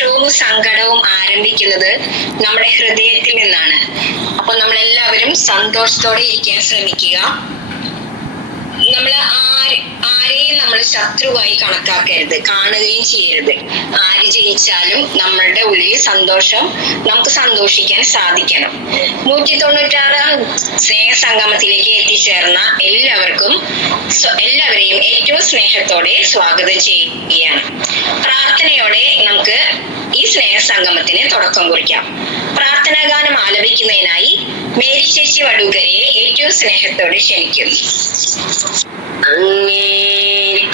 സന്തോഷവും സങ്കടവും ആരംഭിക്കുന്നത് നമ്മുടെ ഹൃദയത്തിൽ നിന്നാണ്. അപ്പൊ നമ്മളെല്ലാവരും സന്തോഷത്തോടെ ഇരിക്കാൻ ശ്രമിക്കുക. ആരെയും നമ്മൾ ശത്രുവായി കണക്കാക്കരുത്, കാണുകയും ചെയ്യരുത്. ആര് ജയിച്ചാലും നമ്മളുടെ ഉള്ളിൽ നമുക്ക് സന്തോഷിക്കാൻ സാധിക്കണം. 196 സ്നേഹസംഗമത്തിലേക്ക് എത്തിച്ചേർന്ന എല്ലാവരെയും ഏറ്റവും സ്നേഹത്തോടെ സ്വാഗതം ചെയ്യുകയാണ്. പ്രാർത്ഥനയോടെ നമുക്ക് ഈ സ്നേഹസംഗമത്തിന് തുടക്കം കുറിക്കാം. പ്രാർത്ഥനാ ഗാനം ആലപിക്കുന്നതിനായി മേരി ചേച്ചി വടൂകരയെ ഏറ്റവും സ്നേഹത്തോടെ ക്ഷണിക്കുന്നു. അങ്ങേ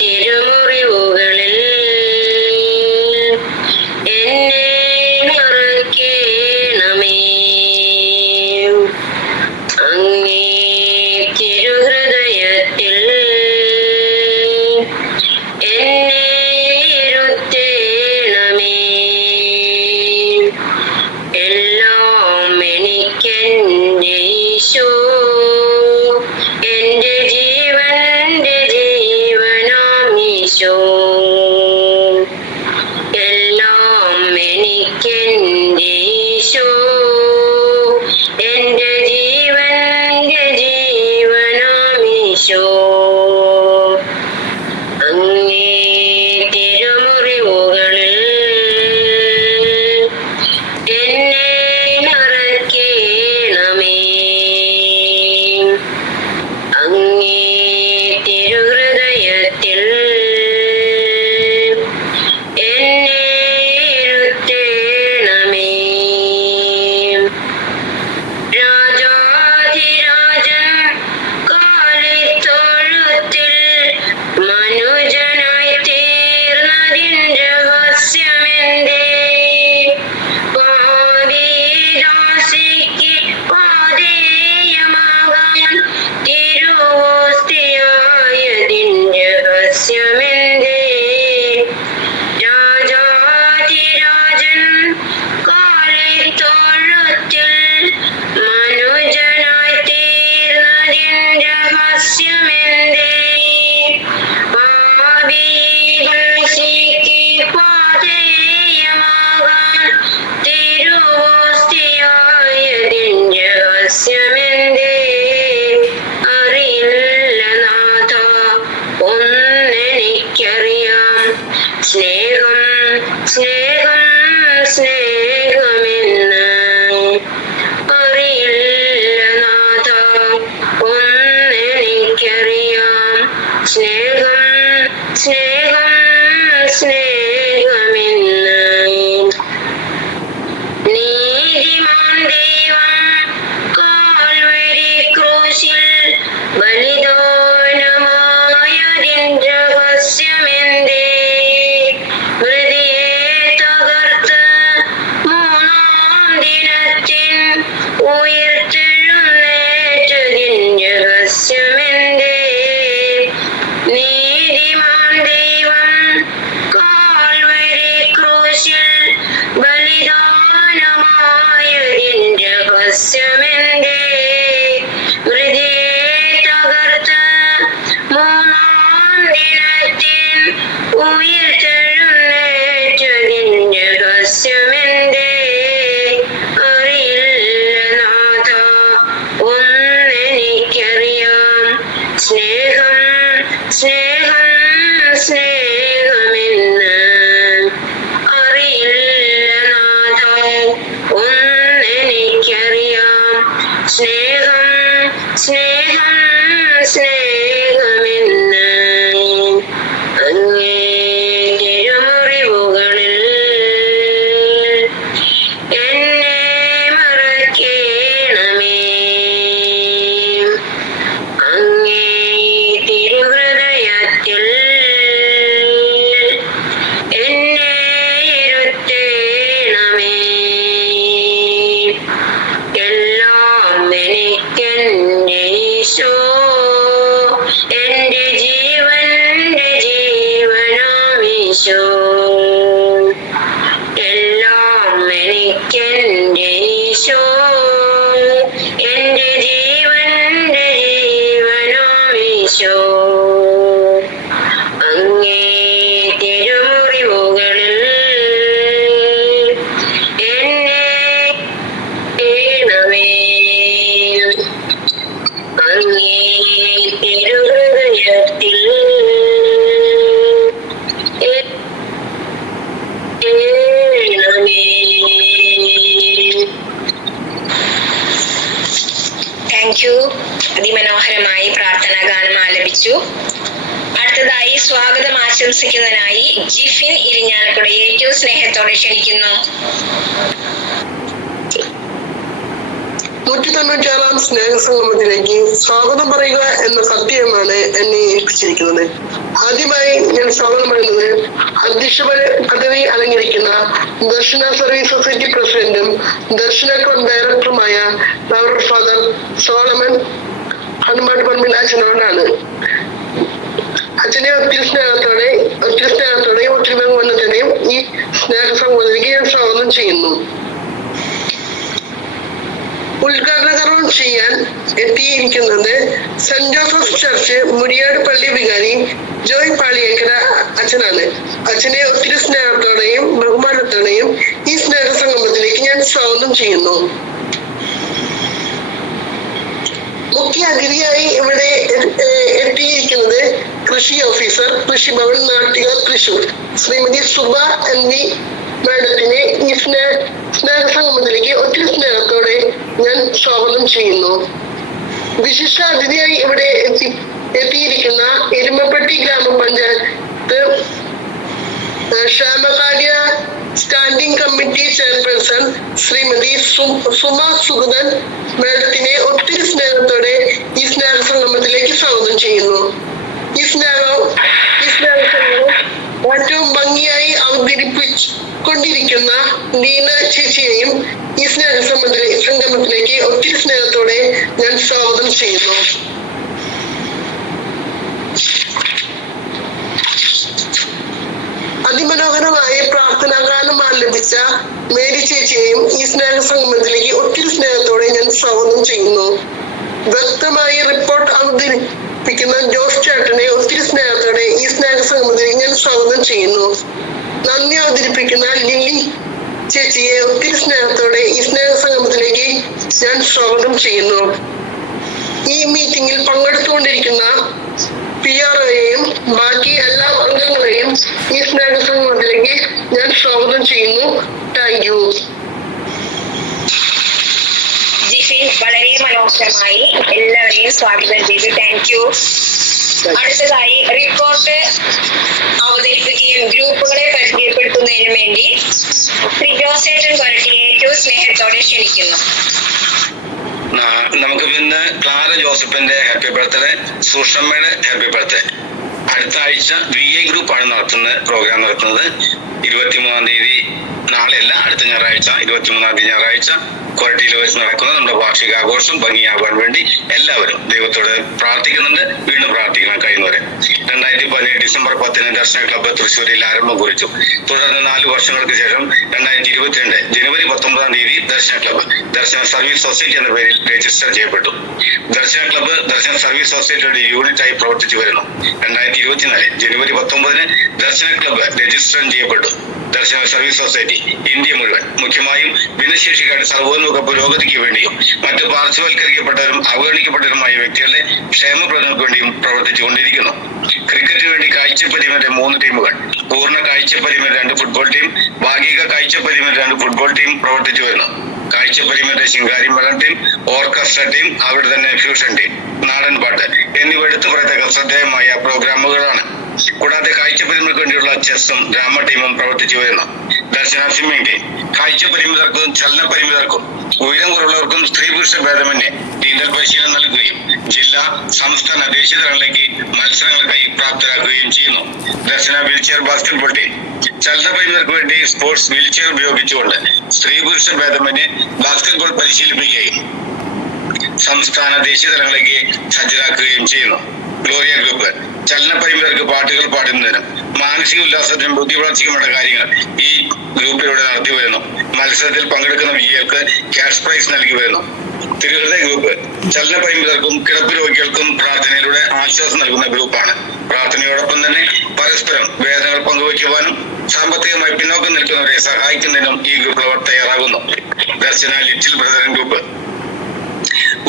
തിരുമുറിവുകളിൽ എന്നെ മറക്കേണമേ, അങ്ങേ തിരുഹൃദയത്തിൽ എന്നെ ഇരുത്തേണമേ. എല്ലാം എനിക്കെന്റെ ഈശോ, എന്റെ ജീവന്റെ ജീവനാം ഈശോ. എല്ലാം എനിക്കെന്റെ ഈശോ, എന്റെ ജീവന്റെ ജീവനാം ഈശോ. അങ്ങേ തിരുമുറിവുകളിൽ എന്നെ മറക്കേണമേ, അങ്ങേ തിരുഹൃദയത്തിൽ എന്നെ ഇരുത്തേണമേ. രാജാധിരാജൻ കാലിത്തൊഴുത്തിൽ മനുജനായി തീർന്നതിൻ രഹസ്യമെന്തേ? പാപിദാസിക്ക് പാഥേയമാകാൻ തിരുവോസ്തിയായതിൻ രഹസ്യമെന്തേ? രാജാധിരാജൻ കാലിത്തൊഴുത്തിൽ മനുജനായി തീർന്നതിൻ രഹസ്യമെന്തേ? പാപിദാസിക്ക് പാഥേയമാകാൻ തിരുവോസ്തിയായതിൻ രഹസ്യമെന്തേ? അറിയില്ല നാഥ, ഒന്നെനിക്കറിയാം, സ്നേഹം സ്നേഹം സ്നേഹമെന്ന്. അറിയില്ല നാഥ, ഒന്നെനിക്കറിയാം, സ്നേഹം സ്നേഹം സ്നേഹമെന്ന്. നീതിമാൻ ദൈവം കാൽവരി ക്രൂശിൽ ബലിദാനമായതിൻ രഹസ്യമെന്തേ? ഹൃദയെ തകർത്ത് മൂന്നാം ദിനത്തിൽ ഉയിർത്തെഴുന്നേറ്റതിൻ രഹസ്യമെന്തേ? നീതിമാൻ ദൈവം കാൽവരി ക്രൂശിൽ ബലിദാനമായതിൻ രഹസ്യമെന്തേ? ഹൃദയെ തകർത്ത് മൂന്നാം ദിനത്തിൽ ഉയിർത്തെഴുന്നേറ്റതിൻ രഹസ്യമെന്തേ? അറിയില്ല നാഥ, ഒന്നെനിക്കറിയാം, സ്നേഹം സ്നേഹം സ്നേഹമെന്ന്. അറിയില്ല നാഥ, ഒന്നെനിക്കറിയാം, സ്നേഹം സ്നേഹം സ്നേഹമെന്ന്. അങ്ങേ തിരുമുറിവുകളിൽ എന്നെ മറക്കേണമേ, അങ്ങേ തിരുഹൃദയത്തിൽ എന്നെ ഇരുത്തേണമേ. എല്ലാം എനിക്കെന്റെ ഈശോ, എന്റെ ജീവന്റെ ജീവനാം ഈശോ. എല്ലാം എനിക്കെന്റെ ഈശോ, എന്റെ ജീവന്റെ ജീവനാം ഈശോ. അങ്ങേ തിരുമുറിവുകളിൽ സ്വാഗതം ആശംസിക്കുന്നതിനായി ജിഫിൻ ഇരിഞ്ഞാലക്കുട ഏറ്റവും സ്നേഹത്തോടെ ക്ഷണിക്കുന്നു. 196 സ്നേഹസംഗമത്തിലേക്ക് സ്വാഗതം പറയുക എന്ന കർത്തവ്യമാണ് എന്നെ ഏൽപ്പിച്ചിരിക്കുന്നത്. ആദ്യമായി ഞാൻ സ്വാഗതം പറയുന്നത് അധ്യക്ഷ പദവി അലങ്കരിക്കുന്ന ദർശന സർവീസ് സൊസൈറ്റി പ്രസിഡന്റും ദർശന ക്ലബ് ഡയറക്ടറുമായ ഫാദർ സോളമൻ ഹനുമാൻ പർമിൽ അച്ഛനോടാണ്. അച്ഛനെ ഒത്തിരി സ്നേഹത്തോടെയും ഒത്തിരി ബഹുമാനത്തോടെയും ഈ സ്നേഹസംഗമത്തിലേക്ക് ഞാൻ സ്വാഗതം ചെയ്യുന്നു. ഉദ്ഘാടന കർമ്മം ചെയ്യാൻ എത്തിയിരിക്കുന്നത് സെന്റ് ജോസഫ് ചർച്ച് മുരിയാട് പള്ളി വികാരി ജോയ് പാളിയേക്കര അച്ഛനാണ്. അച്ഛനെ ഒത്തിരി സ്നേഹത്തോടെയും ബഹുമാനത്തോടെയും ഈ സ്നേഹസംഗമത്തിലേക്ക് ഞാൻ സ്വാഗതം ചെയ്യുന്നു. മുഖ്യ അതിഥിയായി ഇവിടെ എത്തിയിരിക്കുന്നത് കൃഷി ഓഫീസർ, കൃഷിഭവൻ, നാട്ടിക, തൃശൂർ, ശ്രീമതി സുബ NV മാഡത്തിനെ ഈ സ്നേഹസംഗമത്തിലേക്ക് ഒത്തിരി സ്നേഹത്തോടെ ഞാൻ സ്വാഗതം ചെയ്യുന്നു. വിശിഷ്ട അതിഥിയായി ഇവിടെ എത്തിയിരിക്കുന്ന എരുമപ്പെട്ടി ഗ്രാമപഞ്ചായത്ത് ക്ഷേമകാര്യ standing committee chairperson Shrimati Suma Sugathan മാഡത്തിനെ ഒത്തിരി സ്നേഹത്തോടെ ഈ സ്നേഹസംഗമത്തിലേക്ക് സ്വാഗതം ചെയ്യുന്നു. ഈ സ്നേഹസംഗമം ഏറ്റവും ഭംഗിയായി അവതരിപ്പിച്ചുകൊണ്ടിരിക്കുന്ന ലീന ചേച്ചിയെയും ഈ സംഗമത്തിലേക്ക് ഒത്തിരി സ്നേഹത്തോടെ ഞാൻ സ്വാഗതം ചെയ്യുന്നു. അതിമനോഹരമായ പ്രാർത്ഥനാഗാനം ആലപിച്ച മേരി ചേച്ചിയെയും ഈ സ്നേഹസംഗമത്തിലേക്ക് ഒത്തിരി സ്നേഹത്തോടെ ഞാൻ സ്വാഗതം ചെയ്യുന്നു. വ്യക്തമായി റിപ്പോർട്ട് അവതരിപ്പിക്കുന്ന ജോസ് ചേട്ടനെ ഒത്തിരി സ്നേഹത്തോടെ ഈ സ്നേഹസംഗമത്തിലേക്ക് ഞാൻ സ്വാഗതം ചെയ്യുന്നു. നന്ദി അവതരിപ്പിക്കുന്ന ലില്ലി ചേച്ചിയെ ഒത്തിരി സ്നേഹത്തോടെ ഈ സ്നേഹസംഗമത്തിലേക്ക് ഞാൻ സ്വാഗതം ചെയ്യുന്നു. ഈ മീറ്റിംഗിൽ പങ്കെടുത്തുകൊണ്ടിരിക്കുന്ന PROയെയും ബാക്കി എല്ലാ അംഗങ്ങളെയും ഈ സ്നേഹസംഗമത്തിലേക്ക് ഞാൻ സ്വാഗതം ചെയ്യുന്നു. Thank you. ജിഫിൻ വളരെ മനോഹരമായി എല്ലാവരെയും സ്വാഗതം ചെയ്തു. Thank you. അടുത്തതായി റിപ്പോർട്ട് അവതരിപ്പിക്കുകയും ഗ്രൂപ്പുകളെ പരിചയപ്പെടുത്തുന്നതിനു വേണ്ടി ശ്രീ ജോസേട്ടൻ കൊരട്ടിയെ ഏറ്റവും സ്നേഹത്തോടെ ക്ഷണിക്കുന്നു. നമുക്ക് പിന്നെ ക്ലാര ജോസഫിന്റെ ഹാപ്പി ബർത്ത്ഡേ, സുഷമ്മയുടെ ഹാപ്പി ബർത്ത്ഡേ. അടുത്ത ആഴ്ച VA ഗ്രൂപ്പാണ് പ്രോഗ്രാം നടത്തുന്നത്. 23-ാം തീയതി, നാളെയല്ല അടുത്ത ഞായറാഴ്ച 23-ാം തീയതി ഞായറാഴ്ച കൊരട്ടിയിൽ വെച്ച് നടക്കുന്ന നമ്മുടെ വാർഷികാഘോഷം ഭംഗിയാവാൻ വേണ്ടി എല്ലാവരും ദൈവത്തോട് പ്രാർത്ഥിക്കുന്നുണ്ട്. വീണ്ടും പ്രാർത്ഥിക്കണം കഴിയുന്നവരെ. 2017 ഡിസംബർ 10 ദർശന ക്ലബ്ബ് തൃശ്ശൂരിൽ ആരംഭം കുറിച്ചു. തുടർന്ന് 4 വർഷങ്ങൾക്ക് ശേഷം 2022 ജനുവരി 19-ാം തീയതി ദർശന ക്ലബ്ബ് ദർശന സർവീസ് സൊസൈറ്റി എന്ന പേരിൽ രജിസ്റ്റർ ചെയ്യപ്പെട്ടു. ദർശന ക്ലബ്ബ് ദർശന സർവീസ് സൊസൈറ്റിയുടെ യൂണിറ്റായി പ്രവർത്തിച്ചു വരുന്നു. 2024 ജനുവരി 19-ന് ദർശന ക്ലബ്ബ് രജിസ്റ്റർ ചെയ്യപ്പെട്ടു. ദർശന സർവീസ് സൊസൈറ്റി ഇന്ത്യ മുഴുവൻ, മുഖ്യമായും ഭിന്നശേഷിക്കാരുടെ സർവോന്മുഖ പുരോഗതിക്ക് വേണ്ടിയും മറ്റ് പാർശ്വവൽക്കരിക്കപ്പെട്ടവരും അവഗണിക്കപ്പെട്ടവരുമായ വ്യക്തികളുടെ ക്ഷേമപ്രദങ്ങൾക്ക് വേണ്ടിയും പ്രവർത്തിച്ചുകൊണ്ടിരിക്കുന്നു. ക്രിക്കറ്റിന് വേണ്ടി കാഴ്ചപരിമിതരുടെ 3 ടീമുകൾ, പൂർണ്ണ കാഴ്ചപരിമിതരുടെ 2 ഫുട്ബോൾ ടീം, ഭാഗിക കാഴ്ചപരിമിതരുടെ 2 ഫുട്ബോൾ ടീം പ്രവർത്തിച്ചു വരുന്നു. കാഴ്ചപരിമിതരുടെ ശിങ്കാരി മേളം ടീം, ഓർക്കസ്ട്ര ടീം, അവിടെ തന്നെ ഫ്യൂഷൻ ടീം, നാടൻ പാട്ട് എന്നിവ എടുത്തു പറയത്തക്ക ശ്രദ്ധേയമായ പ്രോഗ്രാമുകളാണ്. കൂടാതെ കാഴ്ചപരിമിതർക്ക് വേണ്ടിയുള്ള ചെസ്സും ഡ്രാമ ടീമും പ്രവർത്തിച്ചു വരുന്നു. ദർശന സ്വിമ്മിംഗ് ടീം കാഴ്ചപരിമിതർക്കും ചലന പരിമിതർക്കും ഉയരം കുറവുള്ളവർക്കും സ്ത്രീ പുരുഷ ഭേദമന്യേ നീന്തൽ പരിശീലനം നൽകുകയും ജില്ലാ, സംസ്ഥാന, ദേശീയ തലങ്ങളിലേക്ക് മത്സരങ്ങൾക്കായി പ്രാപ്തരാക്കുകയും ചെയ്യുന്നു. ദർശന വീൽചെയർ ബാസ്കറ്റ്ബോൾ ടീം ചലന പരിമിതർക്ക് വേണ്ടി സ്പോർട്സ് വീൽചെയർ ഉപയോഗിച്ചുകൊണ്ട് സ്ത്രീ പുരുഷ ഭേദമന്യേ ബാസ്കറ്റ്ബോൾ പരിശീലിപ്പിക്കുകയും സംസ്ഥാന, ദേശീയ തലങ്ങളിലേക്ക് സജ്ജരാക്കുകയും ചെയ്യുന്നു. ഗ്ലോറിയ ഗ്രൂപ്പ് ചലന പരിമിതർക്ക് പാട്ടുകൾ പാടുന്നതിനും മാനസിക ഉല്ലാസത്തിനും ബുദ്ധി വളർച്ചയ്ക്കുമുള്ള കാര്യങ്ങൾ ഈ ഗ്രൂപ്പിലൂടെ നടത്തി വരുന്നു. മത്സരത്തിൽ പങ്കെടുക്കുന്ന വിജയികൾക്ക് ക്യാഷ് പ്രൈസ് നൽകി വരുന്നു. തിരുഹൃദയ ഗ്രൂപ്പ് ചലന പരിമിതർക്കും കിടപ്പ് രോഗികൾക്കും പ്രാർത്ഥനയിലൂടെ ആശ്വാസം നൽകുന്ന ഗ്രൂപ്പാണ്. പ്രാർത്ഥനയോടൊപ്പം തന്നെ പരസ്പരം വേദനകൾ പങ്കുവയ്ക്കുവാനും സാമ്പത്തികമായി പിന്നോക്കം നിൽക്കുന്നവരെ സഹായിക്കുന്നതിനും ഈ ഗ്രൂപ്പ് തയ്യാറാകുന്നു. ദർശന ലിറ്റിൽ ബ്രദർ ഗ്രൂപ്പ്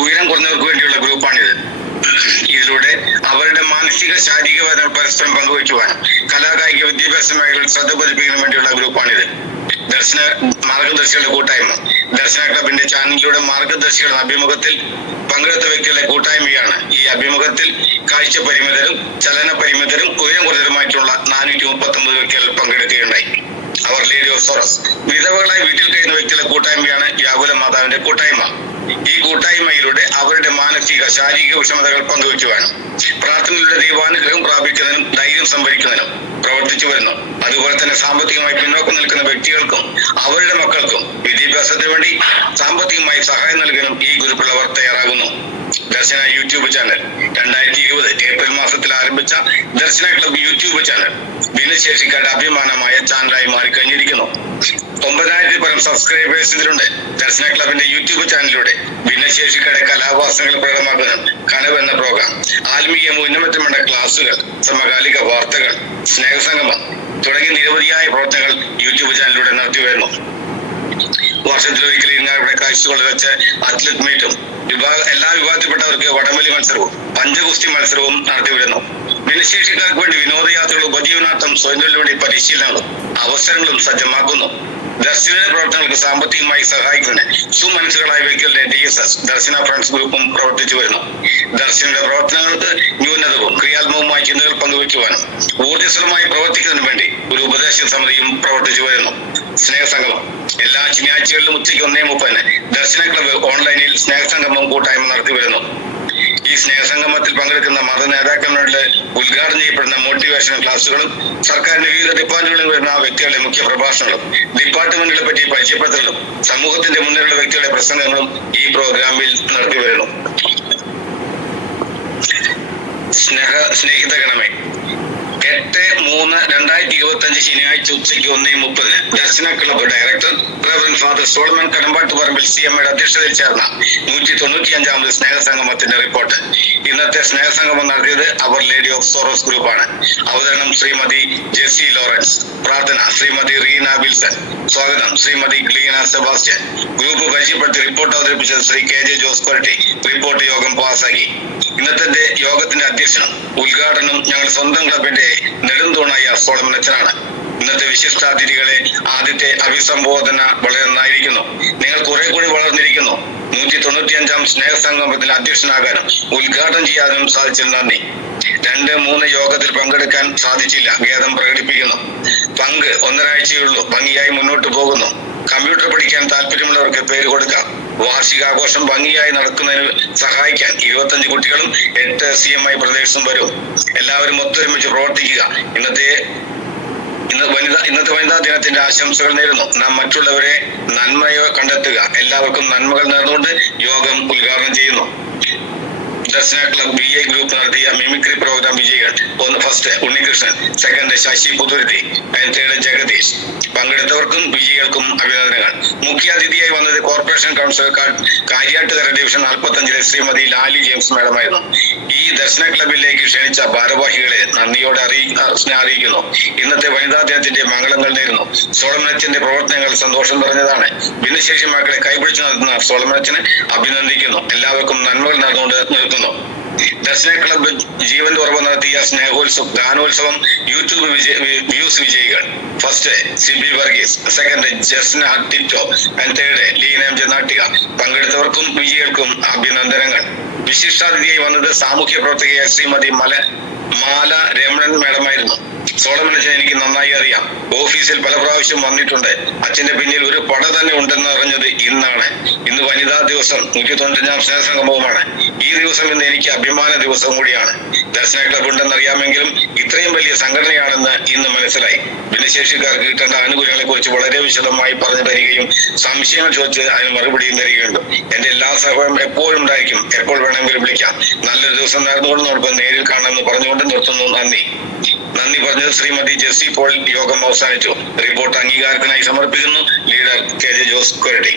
ഉയരം കുറഞ്ഞവർക്ക് വേണ്ടിയുള്ള ഗ്രൂപ്പാണിത്. ഇതിലൂടെ അവരുടെ മാനസിക, ശാരീരിക വേദനകൾ പരസ്പരം പങ്കുവയ്ക്കുവാനും കലാകായിക വിദ്യാഭ്യാസ മേഖലയിൽ ശ്രദ്ധ പതിപ്പിക്കുന്നതിന് വേണ്ടിയുള്ള ഗ്രൂപ്പാണിത്. ദർശന മാർഗദർശികളുടെ കൂട്ടായ്മ ദർശന ക്ലബിന്റെ ചാനലിലൂടെ മാർഗദർശികളുടെ അഭിമുഖത്തിൽ പങ്കെടുത്ത വ്യക്തികളുടെ കൂട്ടായ്മയാണ്. ഈ അഭിമുഖത്തിൽ കാഴ്ച പരിമിതരും ചലന പരിമിതരും ഉയരം കുറഞ്ഞവരുമായിട്ടുള്ള 239 വ്യക്തികൾ പങ്കെടുക്കുകയുണ്ടായി. അവർ ലേഡി ഓഫ് സോറസ്. വിധവകളായി വീട്ടിൽ കഴിയുന്ന വ്യക്തികളുടെ കൂട്ടായ്മയാണ് വ്യാകുല മാതാവിന്റെ കൂട്ടായ്മ. ഈ കൂട്ടായ്മയിലൂടെ അവരുടെ മാനസിക ശാരീരിക വിഷമതകൾ പങ്കുവയ്ക്കുവാനും പ്രാർത്ഥനയിലൂടെ ദൈവാനുഗ്രഹം പ്രാപിക്കുന്നതിനും ധൈര്യം സംഭരിക്കുന്നതിനും പ്രവർത്തിച്ചു വരുന്നു. അതുപോലെ തന്നെ സാമ്പത്തികമായി പിന്നോക്കം നിൽക്കുന്ന വ്യക്തികൾക്കും അവരുടെ മക്കൾക്കും വിദ്യാഭ്യാസത്തിന് വേണ്ടി സാമ്പത്തികമായി സഹായം നൽകാനും ഈ ഗ്രൂപ്പിലുള്ളവർ തയ്യാറാകുന്നു. ദർശന യൂട്യൂബ് ചാനൽ 2020 ഏപ്രിൽ മാസത്തിൽ ആരംഭിച്ച ദർശന ക്ലബ് യൂട്യൂബ് ചാനൽ ഭിന്നശേഷിക്കാരുടെ അഭിമാനമായ ചാനലായി മാറിക്കഴിഞ്ഞിരിക്കുന്നു. 9,000 പരം സബ്സ്ക്രൈബേഴ്സ് ഇതിലുണ്ട്. ദർശന ക്ലബിന്റെ യൂട്യൂബ് ചാനലിലൂടെ ഭിന്നശേഷിക്കാരുടെ കലാവാസനകൾ പ്രകടമാക്കുന്ന കനവ് എന്ന പ്രോഗ്രാം, ആത്മീയ ഉന്നമനത്തിന് വേണ്ട ക്ലാസുകൾ, സമകാലിക വാർത്തകൾ, സ്നേഹസംഗമം തുടങ്ങിയ നിരവധിയായ പ്രവർത്തനങ്ങൾ യൂട്യൂബ് ചാനലിലൂടെ നടത്തി വരുന്നു. വർഷത്തിലൊരിക്കൽ ഇങ്ങാവിടെ കാഴ്ചകൾ വെച്ച് അത്ലറ്റ് മീറ്റും എല്ലാ വിഭാഗത്തിൽപ്പെട്ടവർക്ക് വടംവലി മത്സരവും പഞ്ചഗുസ്തി മത്സരവും നടത്തി വരുന്നു. ഭിന്നശേഷിക്കാർക്ക് വേണ്ടി വിനോദയാത്രകളും ഉപജീവനാർത്ഥം സ്വയം തൊഴിലിന് വേണ്ടി പരിശീലനങ്ങളും അവസരങ്ങളും സജ്ജമാക്കുന്നു. ദർശനയുടെ പ്രവർത്തനങ്ങൾക്ക് സാമ്പത്തികമായി സഹായിക്കുന്നതിന് സുമനസ്സുകളായ വ്യക്തികളുടെ DSS ദർശന ഫ്രണ്ട്സ് ഗ്രൂപ്പും പ്രവർത്തിച്ചു വരുന്നു. ദർശനയുടെ പ്രവർത്തനങ്ങൾക്ക് ന്യൂനതവും ക്രിയാത്മകവുമായ ചിന്തകൾ പങ്കുവയ്ക്കുവാനും ഊർജ്ജസ്വലമായി പ്രവർത്തിക്കുന്നതിനു വേണ്ടി ഒരു ഉപദേശ സമിതിയും പ്രവർത്തിച്ചു വരുന്നു. സ്നേഹസംഗമം എല്ലാ ശനിയാഴ്ചകളിലും ഉച്ചയ്ക്ക് 1:30 ദർശന ക്ലബ് ഓൺലൈനിൽ സ്നേഹസംഗമം കൂട്ടായ്മ നടത്തി വരുന്നു. ഈ സ്നേഹസംഗമത്തിൽ പങ്കെടുക്കുന്ന മത നേതാക്കളുടെ ഉദ്ഘാടനം ചെയ്യപ്പെടുന്ന മോട്ടിവേഷൻ ക്ലാസുകളും സർക്കാരിന്റെ വിവിധ ഡിപ്പാർട്ട്മെന്റുകളിൽ വരുന്ന വ്യക്തികളുടെ മുഖ്യ പ്രഭാഷണങ്ങളും ഡിപ്പാർട്ട്മെന്റുകളെ പറ്റി പരിചയപ്പെടുത്തലും സമൂഹത്തിന്റെ മുന്നിലുള്ള വ്യക്തികളുടെ പ്രസംഗങ്ങളും ഈ പ്രോഗ്രാമിൽ നടത്തി വരുന്നു. സ്നേഹിത ഗണമേ 8/3/2025 ശനിയാഴ്ച ഉച്ചയ്ക്ക് 1:30 Darshana club director reverend father Solomon Kadambattuparambil CMയുടെ അധ്യക്ഷതയിൽ ചേർന്ന 195ാമത് സ്നേഹസംഗമത്തിന്റെ റിപ്പോർട്ട്. ഇന്നത്തെ സ്നേഹസംഗമം നടത്തിയത് അവർ ലേഡി ഓഫ് സോറോസ് ഗ്രൂപ്പാണ്. അവതരണം ശ്രീമതി ജെസ്സി ലോറൻസ്. പ്രാർത്ഥന ശ്രീമതി റീന വിൽസൺ. സ്വാഗതം ശ്രീമതി ക്ലീന സെബാസ്റ്റ്യൻ. ഗ്രൂപ്പ് പരിചയപ്പെടുത്തി റിപ്പോർട്ട് അവതരിപ്പിച്ചത് Shri KJ Jose Koratty. Report യോഗം പാസാക്കി. ഇന്നത്തെ യോഗത്തിന്റെ അധ്യക്ഷനും ഉദ്ഘാടനം ഞങ്ങൾ സ്വന്തം ക്ലബിന്റെ നെടുന്തൂണായ സോളമൻ അച്ഛനാണ്. ഇന്നത്തെ വിശിഷ്ടാതിഥികളെ ആദ്യത്തെ അഭിസംബോധന വളരെ നന്നായിരിക്കുന്നു. നിങ്ങൾ കുറെ കൂടി വളർന്നിരിക്കുന്നു. 195ാം സ്നേഹസംഗമത്തിൽ അധ്യക്ഷനാകാനും ഉദ്ഘാടനം ചെയ്യാനും സാധിച്ചതിൽ നന്ദി. 2-3 യോഗത്തിൽ പങ്കെടുക്കാൻ സാധിച്ചില്ല, ഖേദം പ്രകടിപ്പിക്കുന്നു. പങ്ക് 1.5 ആഴ്ചയുള്ളൂ, ഭംഗിയായി മുന്നോട്ട് പോകുന്നു. കമ്പ്യൂട്ടർ പഠിക്കാൻ താല്പര്യമുള്ളവർക്ക് പേര് കൊടുക്കാം. വാർഷികാഘോഷം ഭംഗിയായി നടക്കുന്നതിന് സഹായിക്കാൻ 25 കുട്ടികളും 8 CMI പ്രദേശം വരും. എല്ലാവരും ഒത്തൊരുമിച്ച് പ്രവർത്തിക്കുക. ഇന്നത്തെ വനിതാ ദിനത്തിന്റെ ആശംസകൾ നേരുന്നു. നാം മറ്റുള്ളവരെ നന്മയോ കണ്ടെത്തുക. എല്ലാവർക്കും നന്മകൾ നേർന്നുകൊണ്ട് യോഗം ഉദ്ഘാടനം ചെയ്യുന്നു. ദർശന ക്ലബ് BA ഗ്രൂപ്പ് നടത്തിയ മിമിക്രി പ്രോഗ്രാം വിജയികൾ: 1 ഉണ്ണികൃഷ്ണൻ, 2 ശശി പുതുരുത്തി, 3 ജഗദീഷ്. പങ്കെടുത്തവർക്കും വിജയികൾക്കും അഭിനന്ദനങ്ങൾ. മുഖ്യാതിഥിയായി വന്നത് corporation councillor Kariyattukara division 45 Shrimati Lali James മാഡമായിരുന്നു. ഈ ദർശന ക്ലബിലേക്ക് ക്ഷണിച്ച ഭാരവാഹികളെ നന്ദിയോടെ അറിയിക്കുന്നു. ഇന്നത്തെ വനിതാ ദിനത്തിന്റെ മംഗളങ്ങൾ നേരുന്നു. സോളമനച്ചന്റെ പ്രവർത്തനങ്ങൾ സന്തോഷം നിറഞ്ഞതാണ്. ഭിന്നശേഷി മക്കളെ കൈപിടിച്ചു നടത്തുന്ന സോളമനച്ചനെ അഭിനന്ദിക്കുന്നു. എല്ലാവർക്കും നന്മകൾ നടന്നുകൊണ്ട് നിർത്തുന്നു. ദർശന ക്ലബ് ജീവന്റെ ഉറവ് നടത്തിയ ഗാനോത്സവം യൂട്യൂബ് വ്യൂസ് വിജയികൾ: 1 സിബി വർഗീസ്, 2 ജസ്ന ടിറ്റോ, 3 ലീന MJ നാട്ടിക. പങ്കെടുത്തവർക്കും വിജയികൾക്കും അഭിനന്ദനങ്ങൾ. വിശിഷ്ടാതിഥിയായി വന്നത് സാമൂഹ്യ പ്രവർത്തകയായ ശ്രീമതി മാല രമണൻ മാഡമായിരുന്നു. സോളമൻ അച്ഛൻ എനിക്ക് നന്നായി അറിയാം. ഓഫീസിൽ പല പ്രാവശ്യം വന്നിട്ടുണ്ട്. അച്ഛന്റെ പിന്നിൽ ഒരു പട തന്നെ ഉണ്ടെന്ന് അറിഞ്ഞത് ഇന്നാണ്. ഇന്ന് വനിതാ ദിവസം, 195ാം സ്നേഹസംഗമവുമാണ്. ഈ ദിവസം ഇന്ന് എനിക്ക് അഭിമാന ദിവസം കൂടിയാണ്. ദർശന ക്ലബ് ഉണ്ടെന്ന് അറിയാമെങ്കിലും ഇത്രയും വലിയ സംഘടനയാണെന്ന് ഇന്ന് മനസ്സിലായി. ഭിന്നശേഷിക്കാർക്ക് കിട്ടേണ്ട ആനുകൂല്യങ്ങളെ കുറിച്ച് വളരെ വിശദമായി പറഞ്ഞു തരികയും സംശയങ്ങൾ ചോദിച്ച് അതിന് മറുപടിയും തരികയുണ്ട്. എന്റെ എല്ലാ സഹോദരനും എപ്പോഴും ഉണ്ടായിരിക്കും. എപ്പോൾ വേണമെങ്കിലും വിളിക്കാം. നല്ലൊരു ദിവസം നടന്നുകൊണ്ട് നമുക്ക് നേരിൽ കാണാമെന്ന് പറഞ്ഞുകൊണ്ട് നിർത്തുന്നു. നന്ദി പറഞ്ഞത് ശ്രീമതി ജെസ്സി പോൾ. യോഗം അവസാനിച്ചു. റിപ്പോർട്ട് അംഗീകാരത്തിനായി സമർപ്പിക്കുന്നു. Leader KJ Jose Koratty.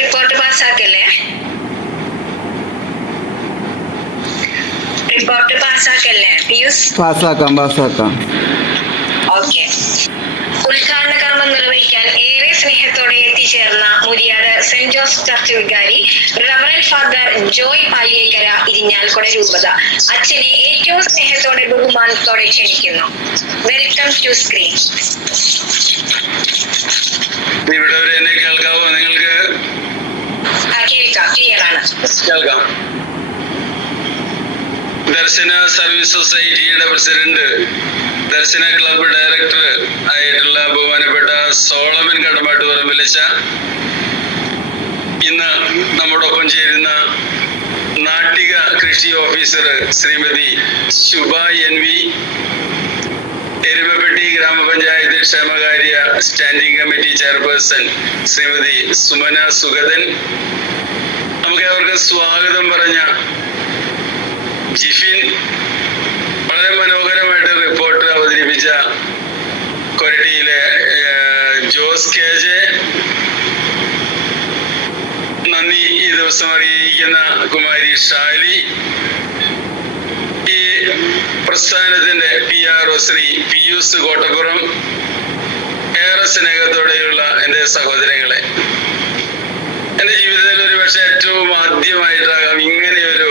Report പാസ്സാക്കല്ലേ? റിപ്പോർട്ട് പാസ്സാക്കല്ലേ പിയൂസ്? പാസ്സാക്കാം. ഓക്കെ. ഉദ്ഘാടന കർമ്മം നിർവഹിക്കാൻ ഏറെ സ്നേഹത്തോടെ എത്തിച്ചേർന്ന മുരിയാട് സെന്റ് ജോസഫ് ചർച്ച് വികാരി reverend father Joy Paliyekkara, Irinjalakuda രൂപത അച്ഛനെ ഏറ്റവും സ്നേഹത്തോടെ ബഹുമാനത്തോടെ ക്ഷണിക്കുന്നു. Welcome to screen. ഇവിടെ എന്നെ കേൾക്കാവോ? നിങ്ങൾക്ക് കേൾക്കാം, ക്ലിയർ ആണ്. കേൾക്കാം. ദർശന സർവീസ് സൊസൈറ്റിയുടെ പ്രസിഡന്റ്, ദർശന ക്ലബ്ബ് ഡയറക്ടർ ആയിട്ടുള്ള ബഹുമാനപ്പെട്ട സോളമൻ കടമാട്ട് പറമ്പിലച്ച, ഇന്ന് നമ്മോടൊപ്പം ചേരുന്ന നാട്ടിക കൃഷി ഓഫീസർ ശ്രീമതി ശുഭ NV, എരുമപ്പെട്ടി ഗ്രാമപഞ്ചായത്ത് ക്ഷേമകാര്യ standing committee chairperson Shrimati Sumana Sugathan, നമുക്ക് അവർക്ക് സ്വാഗതം പറഞ്ഞ ജിഫിൻ, വളരെ മനോഹരമായിട്ട് റിപ്പോർട്ട് അവതരിപ്പിച്ച കൊരട്ടിയിലെ ജോസ് KJ, നന്ദി ഈ ദിവസം അറിയിക്കുന്ന കുമാരി ഷാലി, ഈ പ്രസ്ഥാനത്തിന്റെ PRO ശ്രീ പിയൂസ് കോട്ടപ്പുറം, ഏറെ സ്നേഹത്തോടെയുള്ള എൻ്റെ സഹോദരങ്ങളെ, എൻ്റെ ജീവിതത്തിൽ ഒരു പക്ഷെ ഏറ്റവും ആദ്യമായിട്ടാകാം ഇങ്ങനെയൊരു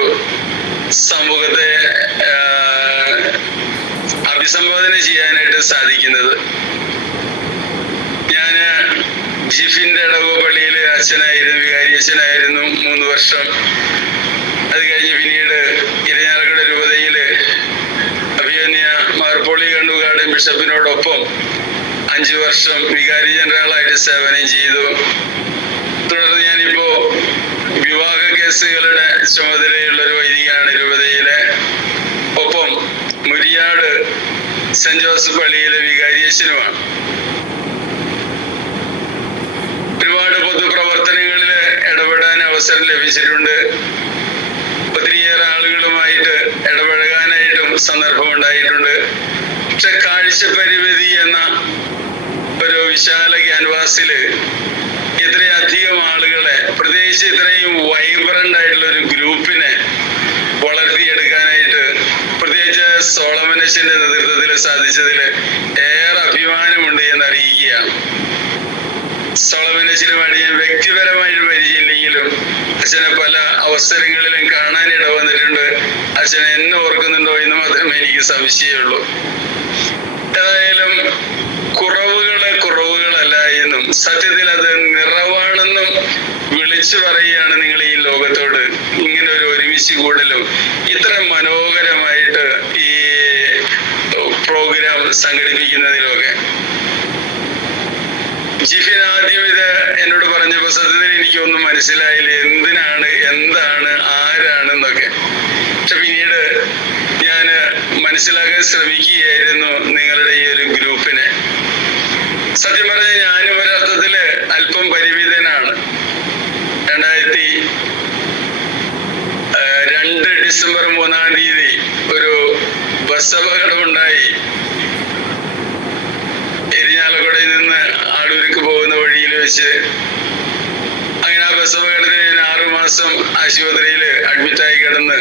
സമൂഹത്തെ അഭിസംബോധന ചെയ്യാനായിട്ട് സാധിക്കുന്നത്. ഞാന് ജിഫിന്റെ ഇടവക പള്ളിയിൽ അച്ഛനായിരുന്നു, വികാരി അച്ഛനായിരുന്നു 3 വർഷം. അത് കഴിഞ്ഞ് പിന്നീട് ഇരഞ്ഞാലക്കുട രൂപതയില് അഭിമന്യ മാർപ്പോളി കണ്ണുകാട് ബിഷപ്പിനോടൊപ്പം 5 വർഷം വികാരി ജനറലായിട്ട് സേവനം ചെയ്തു. തുടർന്ന് ഞാനിപ്പോ വിവാഹ കേസുകളുടെ ചുമതലയുള്ള ഒരു വൈദികനാണ് രൂപതയിലെ. ഒപ്പം മുരിയാട് സെന്റ് ജോസഫ് പള്ളിയിലെ വികാരിയച്ഛനുമാണ്. ഒരുപാട് പൊതുപ്രവർത്തനങ്ങളിൽ ഇടപെടാൻ അവസരം ലഭിച്ചിട്ടുണ്ട്. ഒത്തിരിയേറെ ആളുകളുമായിട്ട് ഇടപഴകാനായിട്ടും സന്ദർഭം ഉണ്ടായിട്ടുണ്ട്. പക്ഷെ കാഴ്ചപരിമിതി എന്ന ഒരു വിശാല ക്യാൻവാസില് ഇത്രയധികം ആളുകളെ, പ്രത്യേകിച്ച് ഇത്രയും വൈബ്രന്റ് ആയിട്ടുള്ള ഒരു ഗ്രൂപ്പിനെ വളർത്തിയെടുക്കാനായിട്ട് പ്രത്യേകിച്ച് സോളമനച്ഛന്റെ നേതൃത്വത്തിൽ സാധിച്ചതിൽ ഏറെ അഭിമാനമുണ്ട് എന്ന് അറിയിക്കുകയാണ്. സോളമനച്ഛനുമായിട്ട് ഞാൻ വ്യക്തിപരമായിട്ട് പരിചയമില്ലെങ്കിലും അച്ഛനെ പല അവസരങ്ങളിലും കാണാൻ ഇടവന്നിട്ടുണ്ട്. അച്ഛൻ എന്നെ ഓർക്കുന്നുണ്ടോ എന്ന് മാത്രമേ എനിക്ക് സംശയമുള്ളൂ. ഏതായാലും കുറവുകളല്ല എന്നും സത്യത്തിൽ അത് നിറവാണെന്നും വിളിച്ചു പറയുകയാണ് നിങ്ങൾ ഈ ലോകത്തോട്. ഇങ്ങനെ ഒരു ഒരുമിച്ച് കൂടലും ഇത്ര മനോഹരമായിട്ട് ഈ പ്രോഗ്രാം സംഘടിപ്പിക്കുന്നതിലൊക്കെ. ജിഫിൻ ആദ്യം ഇത് എന്നോട് പറഞ്ഞപ്പോ സത്യത്തിൽ എനിക്കൊന്നും മനസ്സിലായില്ല, എന്താണ് ആരാണെന്നൊക്കെ. പക്ഷെ പിന്നീട് ഞാൻ മനസ്സിലാക്കാൻ ശ്രമിക്കുകയായിരുന്നു നിങ്ങളുടെ ഈ ഒരു ഗ്രൂപ്പിനെ. സത്യം പറഞ്ഞാൽ ഞാനും ഒരർത്ഥത്തില് അല്പം പരിമിതനാണ്. 2002 ഡിസംബർ 3-ാം തീയതി ഒരു ബസ് അപകടമുണ്ടായി. ഇരിഞ്ഞാലക്കുടയിൽ നിന്ന് ആളൂർക്ക് പോകുന്ന വഴിയിൽ വെച്ച്. അങ്ങനെ ആ ബസ് അപകടത്തിന് ഞാൻ 6 മാസം ആശുപത്രിയിൽ അഡ്മിറ്റായി കിടന്ന്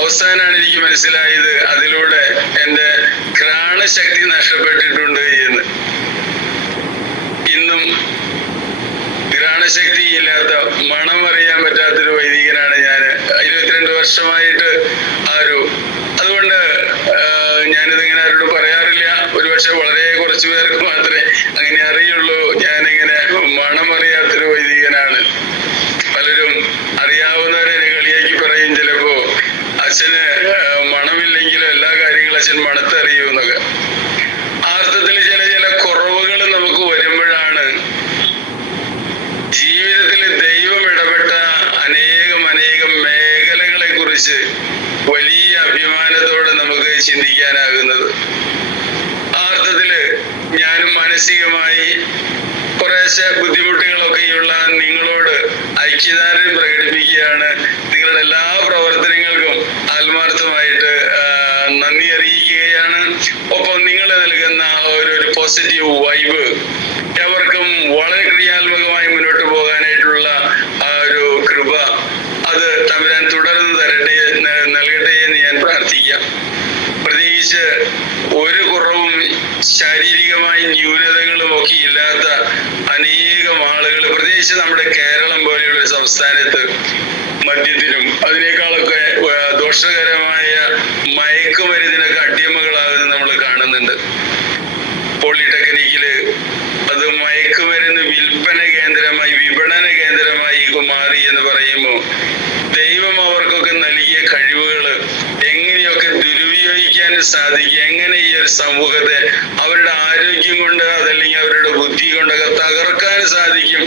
അവസാനമാണ് എനിക്ക് മനസ്സിലായത് അതിലൂടെ എൻ്റെ ഘ്രാണശക്തി നഷ്ടപ്പെട്ടിട്ടുണ്ട് എന്ന്. ഇന്നും ഘ്രാണശക്തിയില്ലാത്ത, മണം അറിയാൻ പറ്റാത്തൊരു വൈദികനാണ് ഞാൻ. 22 വർഷമായിട്ട് അതുകൊണ്ട് ഞാനിതിങ്ങനെ ആരോട് പറയാറില്ല. ഒരുപക്ഷെ വളരെ കുറച്ചു പേർക്ക് മാത്രമേ അങ്ങനെ അറിയുള്ളൂ. ഞാനിങ്ങനെ മണം അറിയാത്തൊരു വൈദികനാണ്. പലരും അറിയാവുന്നവരെ കളിയാക്കി പറയും ചിലപ്പോ, അച്ഛന് മണമില്ലെങ്കിലും എല്ലാ കാര്യങ്ങളും അച്ഛൻ മണത്തറിയുമെന്നൊക്കെ. ആ അർത്ഥത്തിൽ ചില കുറവുകൾ നമുക്ക് വരുമ്പോഴാണ് ജീവിതത്തിൽ ദൈവം ഇടപെട്ട അനേകം മേഖലകളെ കുറിച്ച് വലിയ അഭിമാനത്തോടെ നമുക്ക് ചിന്തിക്കാനാകുന്നത്. ആ അർത്ഥത്തില് ഞാനും മാനസികമായി കുറേശ്ശെ ബുദ്ധിമുട്ടുകളൊക്കെയുള്ള നിങ്ങളോട് ഐക്യദാർഢ്യം പ്രകടിപ്പിക്കുകയാണ്. നിങ്ങളുടെ എല്ലാ പ്രവർത്തനങ്ങൾക്കും ആത്മാർത്ഥമായിട്ട് നന്ദി അറിയിക്കുകയാണ്. ഒപ്പം നിങ്ങൾ നൽകുന്ന ഒരു പോസിറ്റീവ് വൈബ് എവർക്കും വളരെ ക്രിയാത്മകമായി മുന്നോട്ട് പോകാനായിട്ടുള്ള ആ ഒരു കൃപ അത് തമ്പുരാൻ തുടർന്ന് നൽകട്ടെ എന്ന് ഞാൻ പ്രാർത്ഥിക്കാം. പ്രത്യേകിച്ച് ഒരു കുറവും ശാരീരികമായി ന്യൂനതകളും ഒക്കെ ഇല്ലാത്ത അനേകം ആളുകൾ, പ്രത്യേകിച്ച് നമ്മുടെ കേരളം പോലെയുള്ള ഒരു സംസ്ഥാനത്ത് മദ്യത്തിനും അതിനേക്കാളൊക്കെ ദോഷകരമായ മയക്കുമരുന്നിനൊക്കെ അടിമകളാകുന്നത് നമ്മൾ കാണുന്നുണ്ട്. പോളിടെക്നിക്കില് അത് മയക്കുമരുന്ന് വിൽപ്പന കേന്ദ്രമായി, വിപണന കേന്ദ്രമായി മാറി എന്ന് പറയുമ്പോൾ ദൈവം അവർക്കൊക്കെ നൽകിയ കഴിവുകൾ എങ്ങനെ സാധിക്കുക? എങ്ങനെ ഈ ഒരു സമൂഹത്തെ അവരുടെ ആരോഗ്യം കൊണ്ട് അതല്ലെങ്കിൽ അവരുടെ ബുദ്ധി കൊണ്ടൊക്കെ തകർക്കാൻ സാധിക്കും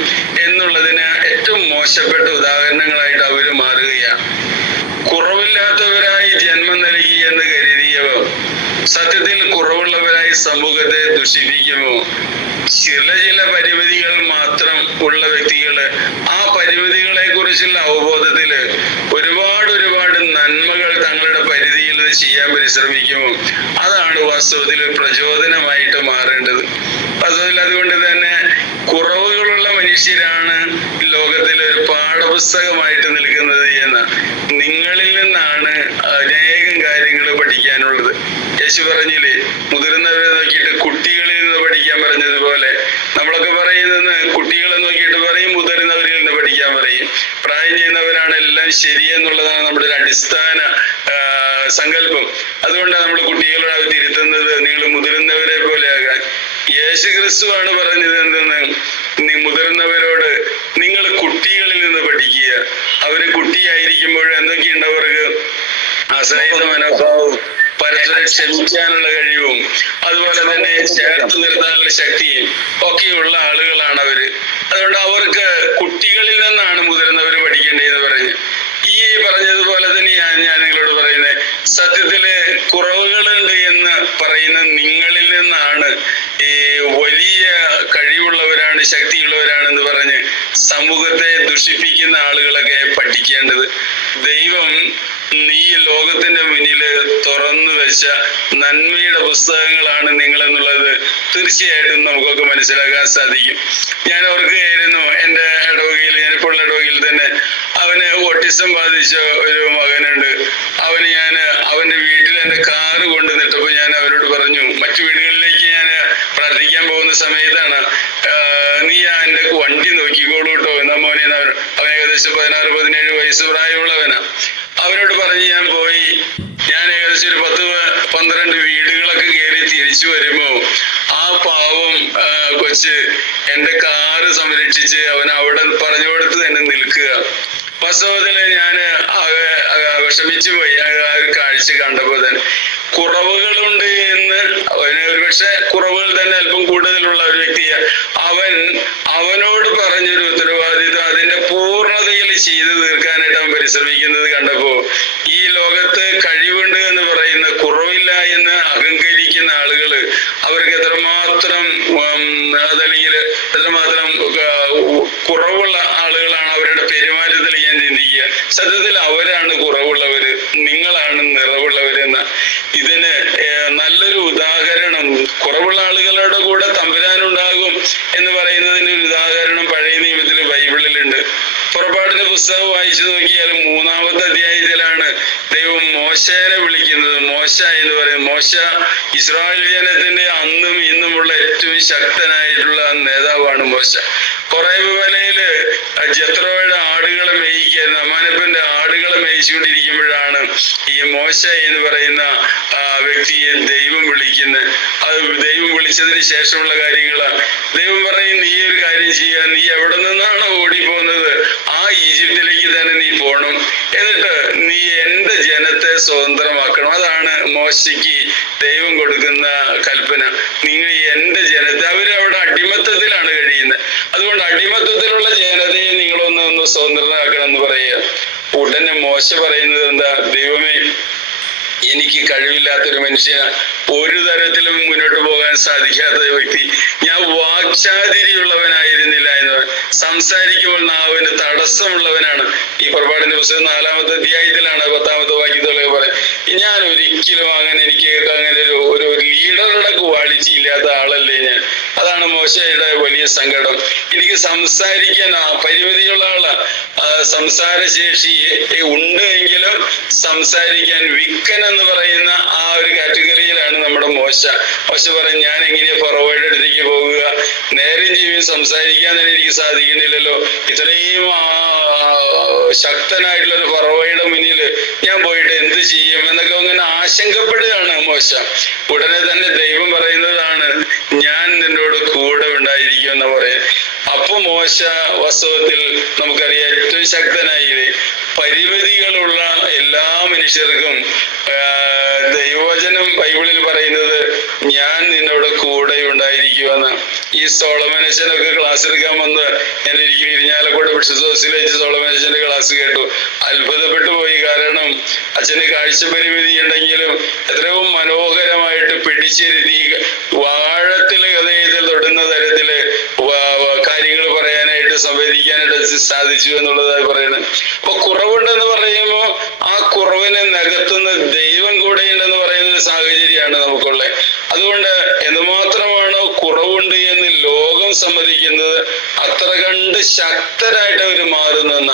എന്നുള്ളതിന് ഏറ്റവും മോശപ്പെട്ട ഉദാഹരണങ്ങളായിട്ട് അവർ മാറുകയാണ്. കുറവില്ലാത്തവരായി ജന്മം നൽകി എന്ന് കരുതിയവർ സത്യത്തിൽ കുറവുള്ളവരായി സമൂഹത്തെ ദുഷിപ്പിക്കുമോ? ചില പരിമിതികൾ മാത്രം ഉള്ള വ്യക്തികള് ആ പരിമിതികളെ കുറിച്ചുള്ള അവബോധത്തില് ഒരുപാട് നന്മകൾ തങ്ങളുടെ പരിധിയിൽ ചെയ്യാൻ പരിശ്രമിക്കുമോ? അതാണ് വാസ്തവത്തിൽ പ്രചോദനമായിട്ട് മാറേണ്ടത്. അതുകൊണ്ട് തന്നെ കുറവുകളുള്ള മനുഷ്യരാണ് ലോകത്തിൽ ഒരു പാഠപുസ്തകമായിട്ട് നിൽക്കുന്നത് എന്ന് നിങ്ങളിൽ നിന്നാണ് അനേകം കാര്യങ്ങൾ പഠിക്കാനുള്ളത്. യേശു പറഞ്ഞില്ലേ, മുതിർന്നവരെ നോക്കിയിട്ട് കുട്ടികളിൽ നിന്ന് പഠിക്കാൻ പറഞ്ഞതുപോലെ നമ്മളൊക്കെ പറയുന്നത് കുട്ടികളെ നോക്കിയിട്ട് പറയും, മുതിർന്നവരിൽ നിന്ന് പഠിക്കാൻ പറയും. പ്രായം ചെയ്യുന്നവരാണ് എല്ലാം ശരിയെന്നുള്ളതാണ് നമ്മുടെ ഒരു അടിസ്ഥാന സങ്കല്പം. അതുകൊണ്ടാണ് നമ്മൾ കുട്ടികളോട് തിരുത്തുന്നത്, നിങ്ങൾ മുതിർന്നവരെ പോലെ ആകാൻ. യേശു ക്രിസ്തുവാണ് പറഞ്ഞത് എന്തെന്ന്, മുതിർന്നവരോട് നിങ്ങൾ കുട്ടികളിൽ നിന്ന് പഠിക്കുക. അവര് കുട്ടിയായിരിക്കുമ്പോൾ എന്തൊക്കെയുണ്ട് അവർക്ക്? ആശ്രയിത മനോഭാവവും പരസ്പരം ക്ഷമിക്കാനുള്ള കഴിവും അതുപോലെ തന്നെ ചേർത്ത് നിർത്താനുള്ള ശക്തിയും ഒക്കെയുള്ള ആളുകളാണ് അവര്. അതുകൊണ്ട് അവർക്ക് കുട്ടികളിൽ നിന്നാണ് മുതിർന്നവർ പഠിക്കേണ്ടതെന്ന് പറഞ്ഞ് ഈ പറഞ്ഞതുപോലെ തന്നെയാണ് ഞാൻ നിങ്ങളോട് പറയുന്നത്. സത്യത്തില് കുറവുകളുണ്ട് എന്ന് പറയുന്ന നിങ്ങളിൽ നിന്നാണ് ഈ വലിയ കഴിവുള്ളവരാണ്, ശക്തിയുള്ളവരാണെന്ന് പറഞ്ഞ് സമൂഹത്തെ ദുഷിപ്പിക്കുന്ന ആളുകളൊക്കെ പഠിക്കേണ്ടത്. ദൈവം ഈ ലോകത്തിന്റെ മുന്നില് തുറന്നു വെച്ച നന്മയുടെ പുസ്തകങ്ങളാണ് നിങ്ങളെന്നുള്ളത് തീർച്ചയായിട്ടും നമുക്കൊക്കെ മനസ്സിലാക്കാൻ സാധിക്കും. ഞാൻ ഓർക്കുകയായിരുന്നു, എൻ്റെ ഇടവകയിൽ, ഞാനിപ്പോൾ ഇടവകയിൽ തന്നെ അവന് ഓട്ടിസം ബാധിച്ച ഒരു മകനുണ്ട്. അവന്റെ വീട്ടിൽ എൻ്റെ കാറ് കൊണ്ടുവന്നിട്ടപ്പോൾ ഞാൻ അവരോട് പറഞ്ഞു, മറ്റു വീടുകളിലേക്ക് ഞാൻ പ്രാർത്ഥിക്കാൻ പോകുന്ന സമയത്താണ്, നീ എൻ്റെ വണ്ടി നോക്കിക്കോളൂ കേട്ടോ എന്നാ മോനെ. അവൻ ഏകദേശം 16-17 വയസ്സ് പ്രായമുള്ളവനാ. അവരോട് പറഞ്ഞ് ഞാൻ പോയി. ഞാൻ ഏകദേശം ഒരു 10-12 വീടുകളൊക്കെ കയറി തിരിച്ചു വരുമ്പോ ആ പാവം കൊച്ച് എൻ്റെ കാറ് സംരക്ഷിച്ച് അവൻ അവിടെ പറഞ്ഞു കൊടുത്ത് തന്നെ നിൽക്കുക. വാസ്തവത്തില് ഞാൻ വിഷമിച്ചു പോയി ആ ഒരു കാഴ്ച കണ്ടപ്പോ തന്നെ. കുറവുകളുണ്ട് എന്ന് അവന് ഒരുപക്ഷെ കുറവുകൾ തന്നെ അല്പം കൂടുതലുള്ള ഒരു വ്യക്തിയാ. അവനോട് പറഞ്ഞൊരു ഉത്തരവാദിത്വം അതിന്റെ പൂർണ്ണതയിൽ ചെയ്തു തീർക്കാനായിട്ട് അവൻ പരിശ്രമിക്കുന്നത് കണ്ടപ്പോ ഈ ലോകത്ത് കഴിവുണ്ട് എന്ന് പറയുന്ന, കുറവില്ല എന്ന് അഹങ്കരിക്കുന്ന ആളുകള് അവർക്ക് എത്രമാത്രം അതല്ലെങ്കിൽ എത്രമാത്രം കുറവുള്ള ആളുകളാണ് അവരുടെ പെരുമാറ്റത്തിൽ ഞാൻ ചിന്തിക്കുക. സത്യത്തിൽ അവരാണ് കുറവുള്ളവര്, നിങ്ങളാണ് നിറവുള്ളവരെന്ന ഇതിന് നല്ലൊരു ഉദാഹരണം കുറവുള്ള ആളുകളുടെ കൂടെ തമ്പുരാനുണ്ടാകും എന്ന് പറയുന്നതിന്റെ ഒരു ഉദാഹരണം പഴയ നിയമത്തിൽ ബൈബിളിലുണ്ട്. പുറപ്പാടിന്റെ പുസ്തകം വായിച്ചു നോക്കിയാൽ 3-ാമത്തെ അധ്യായത്തിലാണ് ദൈവം മോശേനെ വിളിക്കുന്നത്. മോശ എന്ന് പറയും. മോശ ഇസ്രായേൽ ജനത്തിന്റെ അന്നും ഇന്നുമുള്ള ഏറ്റവും ശക്തനായിട്ടുള്ള നേതാവാണ് മോശ. ഹോറേബ് മലയില് ജത്രോയുടെ ആടുകളെ മേയിക്കായിരുന്നു. അമാനപ്പന്റെ ആടുകളെ മേയിച്ചുകൊണ്ടിരിക്കുമ്പോഴാണ് ഈ മോശ എന്ന് പറയുന്ന വ്യക്തിയെ ദൈവം വിളിക്കുന്നത്. അത് ദൈവം വിളിച്ചതിന് ശേഷമുള്ള കാര്യങ്ങളാണ്. ദൈവം പറയും, നീ ഒരു കാര്യം ചെയ്യാൻ, നീ എവിടെ നിന്നാണോ ഓടിപ്പോകുന്നത് ആ ഈജിപ്തിലേക്ക് തന്നെ നീ പോകണം. എന്നിട്ട് നീ എൻ്റെ ജനത്തെ സ്വതന്ത്രമാക്കണം. അതാണ് മോശയ്ക്ക് ദൈവം കൊടുക്കുന്ന കൽപ്പന. നിങ്ങൾ എൻ്റെ ജനത്തെ, അവരവിടെ അടിമത്തത്തിലാണ് കഴിയുന്നത്. അതുകൊണ്ട് അടിമത്തത്തിലുള്ള ജനതയെ നിങ്ങളൊന്ന് സ്വതന്ത്രരാക്കണം എന്ന് പറയുക. ഉടനെ മോശ പറയുന്നത് എന്താ? ദൈവമേ, എനിക്ക് കഴിവില്ലാത്തൊരു മനുഷ്യനാ, ഒരു തരത്തിലും മുന്നോട്ട് പോകാൻ സാധിക്കാത്ത വ്യക്തി. ഞാൻ വാക്ചാതിരിയുള്ളവനായിരുന്നില്ല എന്ന്, സംസാരിക്കുമ്പോൾ നാവിന് തടസ്സമുള്ളവനാണ്. ഈ പുറപ്പാടിന്റെ പുസ്തകം 4-ാമത്തെ അധ്യായത്തിലാണ് 10-ാമത്തെ വാക്യത്തിലൊക്കെ പറയാം. ഞാൻ ഒരിക്കലും എനിക്ക് അങ്ങനെ ഒരു ലീഡറുടെ ക്വാളിറ്റി ഇല്ലാത്ത ആളല്ലേ ഞാൻ. അതാണ് മോശയുടെ വലിയ സങ്കടം. എനിക്ക് സംസാരിക്കാൻ പരിമിതിയുള്ള ആളാ. സംസാരശേഷി ഉണ്ട് എങ്കിലും സംസാരിക്കാൻ വിക്കൻ എന്ന് പറയുന്ന ആ ഒരു കാറ്റഗറിയിലാണ് നമ്മുടെ മോശ. പറയും, ഞാൻ എങ്ങനെയാ ഫറവോയുടെ അടുത്തേക്ക് പോകുക? നേരം ജീവിയും സംസാരിക്കാൻ തന്നെ എനിക്ക് സാധിക്കുന്നില്ലല്ലോ. ഇത്രയും ശക്തനായിട്ടുള്ള ഒരു ഫറവോയുടെ മുന്നിൽ ഞാൻ പോയിട്ട് എന്ത് ചെയ്യും എന്നൊക്കെ അങ്ങനെ ആശങ്കപ്പെടുകയാണ് മോശ. ഉടനെ തന്നെ ദൈവം പറയുന്നതാണ്, ഞാൻ നിന്നോട് കൂടെ ഉണ്ടായിരിക്കും എന്ന് പറയാം. അപ്പൊ മോശ വാസ്തവത്തിൽ നമുക്കറിയാം ഏറ്റവും ശക്തനായില്ലേ. പരിമിതികളുള്ള എല്ലാ മനുഷ്യർക്കും ദൈവവചനം ബൈബിളിൽ പറയുന്നത് ഞാൻ നിന്നോട് കൂടെ ഉണ്ടായിരിക്കുമെന്ന്. ഈ സോളമനച്ചനൊക്കെ ക്ലാസ് എടുക്കാൻ വന്ന് ഞാൻ ഒരിക്കലും ഇരിഞ്ഞാലക്കുട ബിഷപ്പ് ഹൗസിൽ വെച്ച് സോളമനച്ചന്റെ ക്ലാസ് കേട്ടു. അത്ഭുതപ്പെട്ടു പോയി. കാരണം അച്ഛന് കാഴ്ച പരിമിതി ഉണ്ടെങ്കിലും എത്രയോ മനോഹരമായിട്ട് പിടിച്ചിരുത്തി ആഴത്തില് ഹൃദയത്തിൽ തൊടുന്ന തരത്തില് കാര്യങ്ങൾ പറയാനായിട്ട് സംവദിക്കാനായിട്ട് സാധിച്ചു എന്നുള്ളതായി പറയുന്നത്. അപ്പൊ കുറവുണ്ടെന്ന് പറയുമ്പോൾ ആ കുറവിനെ നികത്തുന്ന ദൈവം കൂടെ ഉണ്ടെന്ന് പറയുന്ന ഒരു സാഹചര്യമാണ് നമുക്കുള്ളത്. അതുകൊണ്ട് എന്തുമാത്രമാണ് കുറവുണ്ട് എന്ന് ലോകം സമ്മതിക്കുന്നത് അത്ര കണ്ട് ശക്തരായിട്ട് അവർ മാറുന്നെന്ന.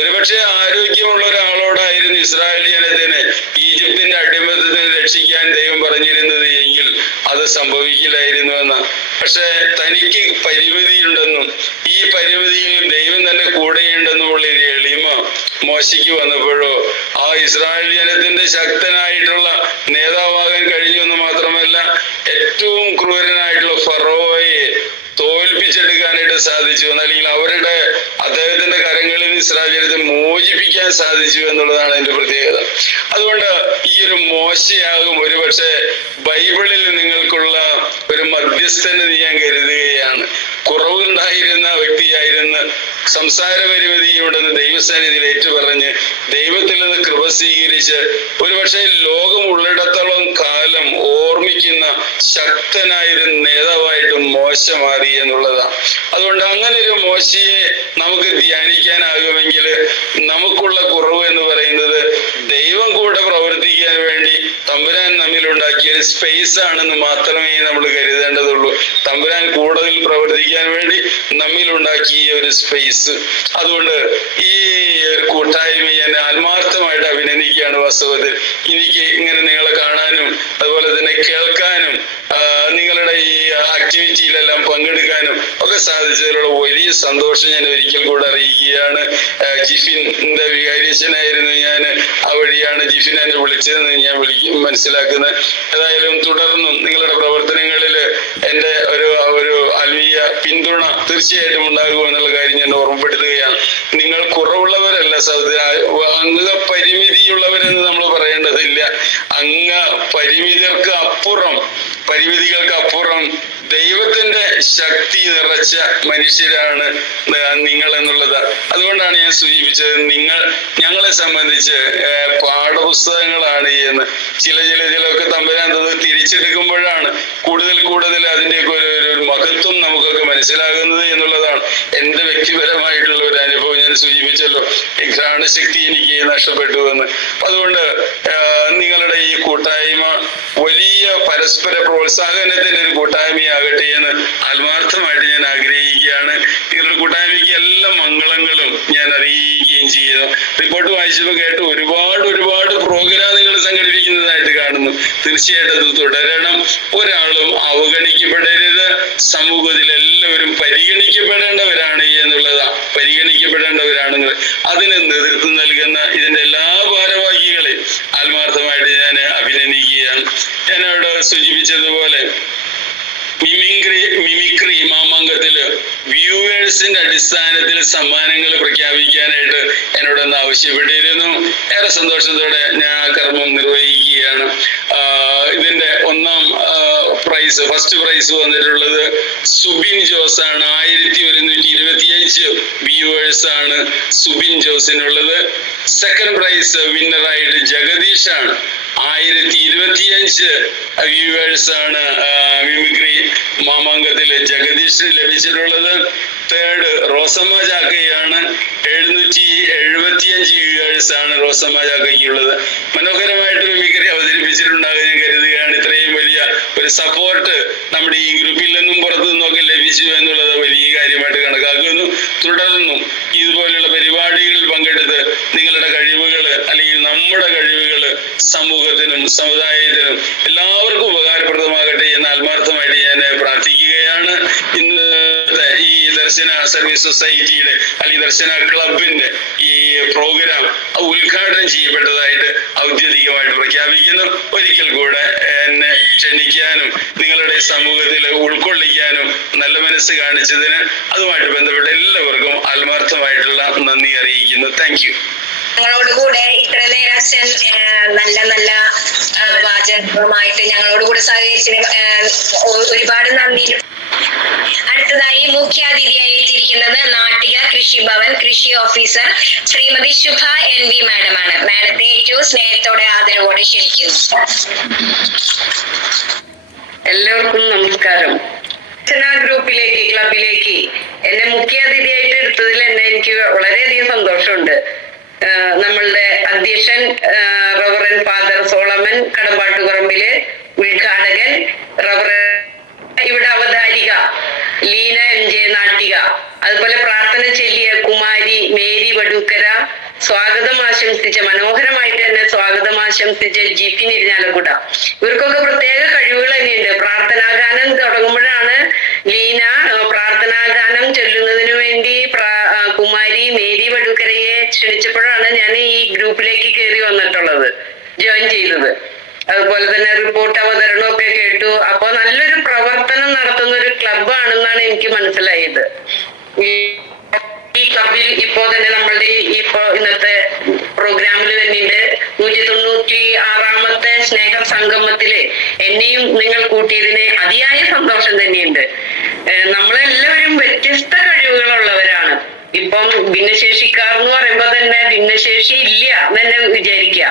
ഒരുപക്ഷെ ആരോഗ്യമുള്ള ഒരാളോടായിരുന്നു ഇസ്രായേൽ ജനത്തിനെ ഈജിപ്തിന്റെ അടിമത്തത്തിന് രക്ഷിക്കാൻ ദൈവം പറഞ്ഞിരുന്നത് എങ്കിൽ അത് സംഭവിക്കില്ലായിരുന്നു എന്ന. പക്ഷെ തനിക്ക് പരിമിതിയുണ്ടെന്നും ഈ പരിമിതിയിൽ ദൈവം തന്നെ കൂടെയുണ്ടെന്നുമുള്ള ഒരു എളിമ മോശയ്ക്ക് വന്നപ്പോഴോ ആ ഇസ്രായേൽ ജനത്തിന്റെ ശക്തനായിട്ടുള്ള നേതാവാകാൻ കഴിഞ്ഞു എന്ന് മാത്രമല്ല ഏറ്റവും ക്രൂരനായിട്ടുള്ള ഫറോവയെ തോൽപ്പിച്ചെടുക്കാനായിട്ട് സാധിച്ചു, അല്ലെങ്കിൽ അവരുടെ അദ്ദേഹത്തിന്റെ കരങ്ങളിൽ നിന്ന് ഇസ്രായേൽ ജനത്തെ മോചിപ്പിക്കാൻ സാധിച്ചു എന്നുള്ളതാണ് എന്റെ പ്രത്യേകത. അതുകൊണ്ട് ഈ ഒരു മോശയാകും ഒരുപക്ഷെ ബൈബിളിൽ നിങ്ങൾക്കുള്ള ഒരു മധ്യസ്ഥനെന്ന് ഞാൻ കരുതുകയാണ്. കുറവുണ്ടായിരുന്ന വ്യക്തിയായിരുന്ന സംസാര പരിമിതിയുണ്ടെന്ന് ദൈവസന്നിധിയിൽ ഏറ്റുപറഞ്ഞ് ദൈവത്തിൽ നിന്ന് കൃപ സ്വീകരിച്ച് ഒരുപക്ഷെ ലോകം ഉള്ളിടത്തോളം കാലം ഓർമ്മിക്കുന്ന ശക്തനായൊരു നേതാവായിട്ട് മോശ മാറി എന്നുള്ളതാണ്. അതുകൊണ്ട് അങ്ങനെ ഒരു മോശയെ നമുക്ക് ധ്യാനിക്കാനാകുമെങ്കിൽ നമുക്കുള്ള കുറവ് എന്ന് പറയുന്നത് ദൈവം കൂടെ പ്രവർത്തിക്കാൻ വേണ്ടി തമ്പുരാൻ നമ്മിലുണ്ടാക്കിയ ഒരു സ്പേസ് ആണെന്ന് മാത്രമേ നമ്മൾ കരുതേണ്ടതുള്ളൂ. തമ്പുരാൻ കൂടുതൽ പ്രവർത്തിക്കാൻ വേണ്ടി നമ്മിലുണ്ടാക്കിയ ഒരു സ്പേസ്. അതുകൊണ്ട് ഈ ഒരു കൂട്ടായ്മ ഞാൻ ആത്മാർത്ഥമായിട്ട് അഭിനന്ദിക്കുകയാണ്. വാസ്തവത്തിൽ എനിക്ക് ഇങ്ങനെ നിങ്ങളെ കാണാനും അതുപോലെ തന്നെ കേൾക്കാനും നിങ്ങളുടെ ഈ ആക്ടിവിറ്റിയിലെല്ലാം പങ്കെടുക്കാനും ഒക്കെ സാധിച്ചതിലുള്ള വലിയ സന്തോഷം ഞാൻ ഒരിക്കൽ കൂടെ അറിയിക്കുകയാണ്. ജിഫിന്റെ വികാരിയച്ഛനായിരുന്നു ഞാൻ. ആ വഴിയാണ് ജിഫിൻ എന്നെ വിളിച്ചതെന്ന് ഞാൻ മനസ്സിലാക്കുന്നത്. ഏതായാലും തുടർന്നും നിങ്ങളുടെ പ്രവർത്തനങ്ങളിൽ എൻ്റെ ഒരു ആത്മീയ പിന്തുണ തീർച്ചയായിട്ടും ഉണ്ടാകുമെന്നുള്ള കാര്യം ഞാൻ ഓർമ്മപ്പെടുത്തുകയാണ്. നിങ്ങൾ കുറവുള്ളവരല്ല, അംഗപരിമിതിയുള്ളവരെന്ന് നമ്മൾ പറയേണ്ടതില്ല. പരിമിതികൾക്ക് അപ്പുറം ദൈവത്തിന്റെ ശക്തി നിറച്ച മനുഷ്യരാണ് നിങ്ങൾ എന്നുള്ളത്. അതുകൊണ്ടാണ് ഞാൻ സൂചിപ്പിച്ചത് ഞങ്ങളെ സംബന്ധിച്ച് പാഠപുസ്തകങ്ങളാണ് എന്ന്. ചിലൊക്കെ തമ്പുരാൻ തിരിച്ചെടുക്കുമ്പോഴാണ് കൂടുതൽ അതിൻ്റെയൊക്കെ ഒരു മഹത്വം നമുക്കൊക്കെ മനസ്സിലാകുന്നത് എന്നുള്ളതാണ് എൻ്റെ വ്യക്തിപരമായിട്ടുള്ള ഒരു അനുഭവം. ഞാൻ സൂചിപ്പിച്ചല്ലോ, ഈ ഘ്രാണശക്തി എനിക്ക് നഷ്ടപ്പെട്ടു എന്ന്. അതുകൊണ്ട് നിങ്ങളുടെ ഈ കൂട്ടായ്മ വലിയ പരസ്പര പ്രോത്സാഹനത്തിന്റെ ഒരു കൂട്ടായ്മയാകട്ടെ എന്ന് ആത്മാർത്ഥമായിട്ട് ഞാൻ ആഗ്രഹിക്കുകയാണ്. നിങ്ങളുടെ കൂട്ടായ്മയ്ക്ക് എല്ലാ മംഗളങ്ങളും ഞാൻ അറിയിക്കുകയും ചെയ്യുന്നു. റിപ്പോർട്ട് വായിച്ചപ്പോൾ കേട്ട് ഒരുപാട് പ്രോഗ്രാം നിങ്ങൾ സംഘടിപ്പിക്കുന്നതായിട്ട് കാണുന്നു. തീർച്ചയായിട്ടും അത് തുടരണം. ഒരാളും അവഗണിക്കപ്പെടരുത്. സമൂഹത്തിൽ എല്ലാവരും പരിഗണിക്കപ്പെടേണ്ടവരാണ് എന്നുള്ളതാണ്. പരിഗണിക്കപ്പെടേണ്ടവരാണെന്ന് അതിന് നേതൃത്വം നൽകുന്ന ഇതിന്റെ എല്ലാ ഭാരവാഹികളെയും ആത്മാർത്ഥമായിട്ട് ഞാൻ അഭിനന്ദിക്കുകയാണ്. ഞാൻ അവിടെ സൂചിപ്പിച്ചതുപോലെ മിമിക്രി മാമാങ്കത്തില് വ്യൂവേഴ്സിന്റെ അടിസ്ഥാനത്തിൽ സമ്മാനങ്ങൾ പ്രഖ്യാപിക്കാനായിട്ട് എന്നോടൊന്ന് ആവശ്യപ്പെട്ടിരുന്നു. ഏറെ സന്തോഷത്തോടെ ഞാൻ ആ കർമ്മം നിർവഹിക്കുകയാണ്. ഇതിന്റെ ഫസ്റ്റ് പ്രൈസ് വന്നിട്ടുള്ളത് സുബിൻ ജോസ് ആണ്. 1125 വ്യൂവേഴ്സ് ആണ് സുബിൻ ജോസിനുള്ളത്. സെക്കൻഡ് പ്രൈസ് വിന്നറായിട്ട് ജഗദീഷ് ആണ്. 1025 വ്യൂവേഴ്സ് ആണ് മിമിക്രി മാമാങ്കത്തില് ജഗദീഷിന് ലഭിച്ചിട്ടുള്ളത്. തേർഡ് റോസമ്മ ചാക്കയാണ്. 775 വ്യൂവേഴ്സ് ആണ് റോസമ്മ ചാക്കയ്ക്കുള്ളത്. മനോഹരമായിട്ട് മിമിക്രി അവതരിപ്പിച്ചിട്ടുണ്ടാകും ഞാൻ കരുതുകയാണ്. ഇത്രയും വലിയ ഒരു സപ്പോർട്ട് നമ്മുടെ ഈ ഗ്രൂപ്പിൽ നിന്നും പുറത്തു നിന്നൊക്കെ ലഭിച്ചു എന്നുള്ളത് വലിയ കാര്യമായിട്ട് കണക്കാക്കുന്നു. തുടർന്നും ഇതുപോലെയുള്ള പരിപാടികളിൽ പങ്കെടുത്ത് നിങ്ങളുടെ കഴിവുകൾ അല്ലെങ്കിൽ നമ്മുടെ കഴിവുകൾ സമൂഹത്തിനും സമുദായത്തിനും എല്ലാവർക്കും ഉപകാരപ്രദമാകട്ടെ എന്ന് ആത്മാർത്ഥമായിട്ട് ഞാൻ പ്രാർത്ഥിക്കുകയാണ്. ഇന്നത്തെ ഈ ദർശന സർവീസ് സൊസൈറ്റിയുടെ അല്ലെങ്കിൽ ദർശന ക്ലബിന്റെ ഈ പ്രോഗ്രാം ഉദ്ഘാടനം ചെയ്യപ്പെട്ടതായിട്ട് ഔദ്യോഗികമായിട്ട് പ്രഖ്യാപിക്കുന്നു. ഒരിക്കൽ കൂടെ എന്നെ ക്ഷണിക്കാനും നിങ്ങളുടെ സമൂഹത്തിൽ ഉൾക്കൊള്ളിക്കാനും നല്ല മനസ്സ് കാണിച്ചതിന് അതുമായിട്ട് ബന്ധപ്പെട്ട എല്ലാവർക്കും ആത്മാർത്ഥമായിട്ടുള്ള നന്ദി അറിയിക്കുന്നു. Thank you. ഞങ്ങളോട് കൂടെ ഇത്ര നേരം അച്ഛൻ നല്ല നല്ല വാചകങ്ങളുമായിട്ട് ഞങ്ങളോട് കൂടെ സഹകരിച്ചതിന് ഒരുപാട് നന്ദി. അടുത്തതായി മുഖ്യാതിഥിയായി എത്തിയിരിക്കുന്നത് നാട്ടിക കൃഷിഭവൻ കൃഷി ഓഫീസർ ശ്രീമതി ശുഭ NV മാഡമാണ്. മാഡത്തെ ഏറ്റവും സ്നേഹത്തോടെ ആദരവോടെ ക്ഷണിക്കുന്നു. എല്ലാവർക്കും നമസ്കാരം. ഗ്രൂപ്പിലേക്ക് ക്ലബിലേക്ക് എന്നെ മുഖ്യാതിഥിയായിട്ട് എടുത്തതിൽ എനിക്ക് വളരെയധികം സന്തോഷമുണ്ട്. നമ്മളുടെ അധ്യക്ഷൻ റവറൻ ഫാദർ സോളമൻ കടമ്പാട്ടുപറമ്പില്, ഉദ്ഘാടകൻ റവറൻ, ഇവിടെ അവതാരിക ലീന MJ നാട്ടിക, അതുപോലെ പ്രാർത്ഥന ചൊല്ലിയ കുമാരി മേരി വടൂക്കര, സ്വാഗതം ആശംസിച്ച മനോഹരമായിട്ട് തന്നെ സ്വാഗതം ആശംസിച്ച GP നിരിഞ്ഞാലക്കുട. ഇവർക്കൊക്കെ പ്രത്യേക കഴിവുകൾ തന്നെയുണ്ട്. പ്രാർത്ഥനാഗാനം തുടങ്ങുമ്പോഴാണ് ലീന പ്രാർത്ഥനാഗാനം ചൊല്ലുന്നതിന് വേണ്ടി കുമാരി മേരി വടൂക്കരയെ ക്ഷണിച്ചപ്പോഴാണ് ഞാൻ ഈ ഗ്രൂപ്പിലേക്ക് കയറി വന്നിട്ടുള്ളത്, ജോയിൻ ചെയ്തത്. അതുപോലെ തന്നെ റിപ്പോർട്ട് അവതരണമൊക്കെ കേട്ടു. അപ്പൊ നല്ലൊരു പ്രവർത്തനം നടത്തുന്ന ഒരു ക്ലബാണെന്നാണ് എനിക്ക് മനസ്സിലായത്. ഈ ക്ലബിൽ ഇപ്പോ തന്നെ നമ്മളുടെ ഇന്നത്തെ പ്രോഗ്രാമിൽ തന്നെയുണ്ട് 196ാമത്തെ സ്നേഹ സംഗമത്തില് എന്നെയും നിങ്ങൾ കൂട്ടിയതിന് അതിയായ സന്തോഷം തന്നെയുണ്ട്. നമ്മളെല്ലാവരും വ്യത്യസ്ത കഴിവുകളുള്ളവരാണ്. ഇപ്പം ഭിന്നശേഷിക്കാർ എന്ന് പറയുമ്പോ തന്നെ ഭിന്നശേഷി ഇല്ല എന്ന് തന്നെ വിചാരിക്കുക.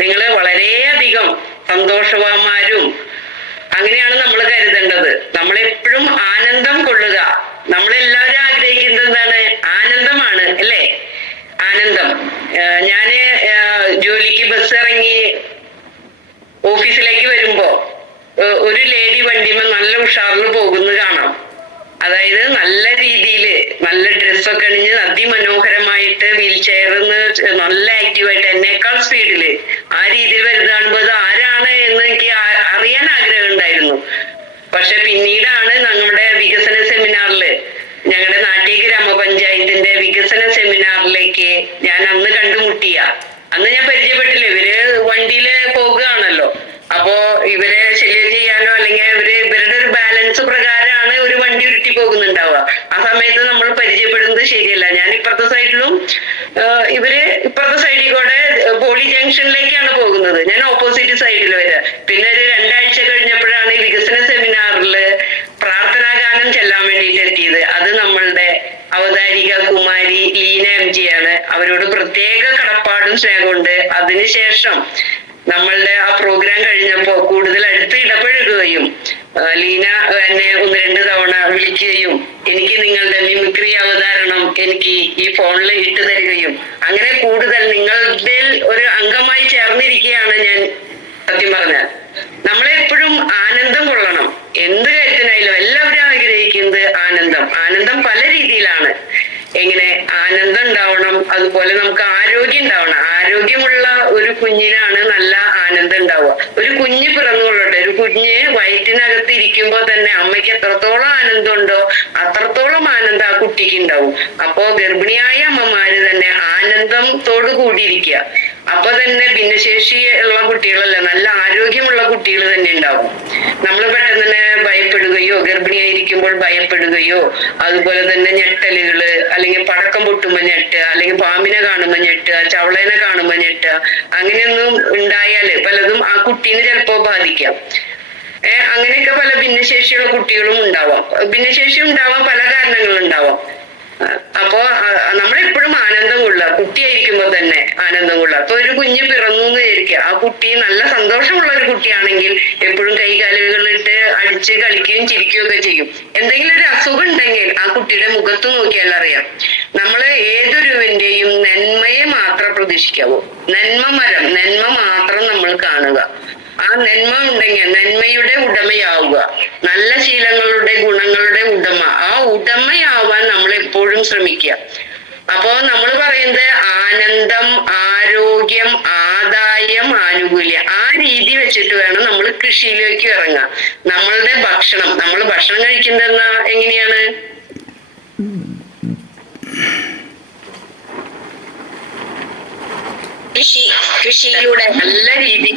നിങ്ങള് വളരെയധികം സന്തോഷവാന്മാരും അങ്ങനെയാണ് നമ്മൾ കരുതേണ്ടത്. നമ്മളെപ്പോഴും ആനന്ദം കൊള്ളുക. നമ്മളെല്ലാവരും ആഗ്രഹിക്കുന്നത് എന്താണ്? ആനന്ദമാണ് അല്ലേ? ആനന്ദം. ഞാന് ജോലിക്ക് ബസ് ഇറങ്ങി ഓഫീസിലേക്ക് വരുമ്പോ ഒരു ലേഡി വണ്ടിമേ നല്ല ഉഷാറിൽ പോകുന്നത് കാണാം. അതായത് നല്ല രീതിയില് നല്ല ഡ്രസ്സൊക്കെ അണിഞ്ഞ് അതിമനോഹരമായിട്ട് വീൽ ചെയറിന്ന് നല്ല ആക്റ്റീവായിട്ട് എന്നേക്കാൾ സ്പീഡില് ആ രീതിയിൽ വരുന്നത് കാണുമ്പോൾ അത് ആരാണ് എന്ന് എനിക്ക് അറിയാൻ ആഗ്രഹം ഉണ്ടായിരുന്നു. പക്ഷെ പിന്നീടാണ് നമ്മുടെ വികസന സെമിനാറില്, ഞങ്ങളുടെ നാട്ടിക ഗ്രാമപഞ്ചായത്തിന്റെ വികസന സെമിനാറിലേക്ക് ഞാൻ അന്ന് കണ്ടുമുട്ടിയ, അന്ന് ഞാൻ പരിചയപ്പെട്ടില്ല. ഇവര് വണ്ടിയില് പോകുകയാണല്ലോ. അപ്പോ ഇവരെ ശല്യം ചെയ്യാനോ അല്ലെങ്കിൽ ഇവരുടെ ഒരു ബാലൻസ് പ്രകാരമാണ് ഒരു വണ്ടി ഉരുട്ടി പോകുന്നുണ്ടാവുക. ആ സമയത്ത് നമ്മൾ പരിചയപ്പെടുന്നത് ശരിയല്ല. ഞാൻ ഇപ്പുറത്തെ സൈഡിലും ഇവര് ഇപ്പുറത്തെ സൈഡിൽ കൂടെ പോളി ജംഗ്ഷനിലേക്കാണ് പോകുന്നത്. ഞാൻ ഓപ്പോസിറ്റ് സൈഡിൽ വരിക. പിന്നെ ഒരു 2 ആഴ്ച കഴിഞ്ഞപ്പോഴാണ് ഈ വികസന സെമിനാറില് പ്രാർത്ഥനാഗാനം ചെല്ലാൻ വേണ്ടിയിട്ട് എത്തിയത്. അത് നമ്മളുടെ അവതാരിക കുമാരി ലീന MJ ആണ്. അവരോട് പ്രത്യേക കടപ്പാടും സ്നേഹമുണ്ട്. അതിനുശേഷം നമ്മളുടെ ആ പ്രോഗ്രാം കഴിഞ്ഞപ്പോ കൂടുതൽ അടുത്ത് ഇടപഴകുകയും ലീന എന്നെ 1-2 തവണ വിളിക്കുകയും എനിക്ക് നിങ്ങളുടെ മിമിക്രി അവതരണം എനിക്ക് ഈ ഫോണിൽ ഇട്ടു തരികയും അങ്ങനെ കൂടുതൽ നിങ്ങളുടെ ഒരു അംഗമായി ചേർന്നിരിക്കുകയാണ് ഞാൻ. സത്യം പറഞ്ഞാൽ നമ്മളെപ്പോഴും ആനന്ദം കൊള്ളണം. എന്ത് കാര്യത്തിനായാലും എല്ലാവരും ആഗ്രഹിക്കുന്നത് ആനന്ദം. ആനന്ദം പല രീതിയിലാണ്. എങ്ങനെ ആനന്ദം ഉണ്ടാവണം, അതുപോലെ നമുക്ക് ആരോഗ്യം ഉണ്ടാവണം. ആരോഗ്യമുള്ള ഒരു കുഞ്ഞിനാണ് നല്ല ആനന്ദം ഉണ്ടാവുക. ഒരു കുഞ്ഞ് പിറന്നുകൊള്ളട്ടെ, ഒരു കുഞ്ഞ് വയറ്റിനകത്ത് ഇരിക്കുമ്പോ തന്നെ അമ്മയ്ക്ക് എത്രത്തോളം ആനന്ദം ഉണ്ടോ അത്രത്തോളം ആനന്ദം ആ കുട്ടിക്ക് ഉണ്ടാവും. അപ്പോ ഗർഭിണിയായ അമ്മമാര് തന്നെ ആനന്ദത്തോട് കൂടിയിരിക്കുക. അപ്പൊ തന്നെ ഭിന്നശേഷി ഉള്ള കുട്ടികളല്ല, നല്ല ആരോഗ്യമുള്ള കുട്ടികൾ തന്നെ ഉണ്ടാവും. നമ്മൾ പെട്ടെന്ന് തന്നെ ഭയപ്പെടുകയോ ഗർഭിണിയായിരിക്കുമ്പോൾ ഭയപ്പെടുകയോ അതുപോലെ തന്നെ ഞെട്ടലുകള് അല്ലെങ്കിൽ പടക്കം പൊട്ടുമ്പോ ഞെട്ടുക അല്ലെങ്കിൽ പാമ്പിനെ കാണുമ്പോ ഞെട്ടുക ചവളേനെ കാണുമ്പോ ഞെട്ടുക അങ്ങനെയൊന്നും ഉണ്ടായാല് പലതും ആ കുട്ടീനെ ചിലപ്പോ ബാധിക്കാം. അങ്ങനെയൊക്കെ പല ഭിന്നശേഷിയുള്ള കുട്ടികളും ഉണ്ടാവാം. ഭിന്നശേഷി ഉണ്ടാവാൻ പല കാരണങ്ങളുണ്ടാവാം. അപ്പോ നമ്മളെപ്പോഴും ആനന്ദം കൊള്ളുക. കുട്ടിയായിരിക്കുമ്പോ തന്നെ ആനന്ദം കൊള്ളുക. അപ്പൊ ഒരു കുഞ്ഞ് പിറന്നു എന്ന് വിചാരിക്കുക, ആ കുട്ടി നല്ല സന്തോഷമുള്ള ഒരു കുട്ടിയാണെങ്കിൽ എപ്പോഴും കൈകാലുകളിട്ട് അടിച്ച് കളിക്കുകയും ചിരിക്കുകയും ഒക്കെ ചെയ്യും. എന്തെങ്കിലും ഒരു അസുഖം ഉണ്ടെങ്കിൽ ആ കുട്ടിയുടെ മുഖത്ത് നോക്കിയാൽ അറിയാം. നമ്മള് ഏതൊരുവന്റെയും നന്മയെ മാത്രം പ്രതീക്ഷിക്കാവൂ. നന്മ മാത്രം നമ്മൾ കാണുക. ആ നന്മ ഉണ്ടെങ്കിൽ നന്മയുടെ ഉടമയാവുക. നല്ല ശീലങ്ങളുടെ ഗുണങ്ങളുടെ ഉടമ. ആ ഉടമയാവാൻ നമ്മൾ എപ്പോഴും ശ്രമിക്കുക. അപ്പോ നമ്മൾ പറയുന്നത് ആനന്ദം, ആരോഗ്യം, ആദായം, ആനുകൂല്യം, ആ രീതി വെച്ചിട്ട് വേണം നമ്മൾ കൃഷിയിലേക്ക് ഇറങ്ങാൻ. നമ്മളുടെ ഭക്ഷണം, നമ്മൾ ഭക്ഷണം കഴിക്കുന്നത് എങ്ങനെയാണ്? കൃഷിയിലൂടെ നല്ല രീതിയിൽ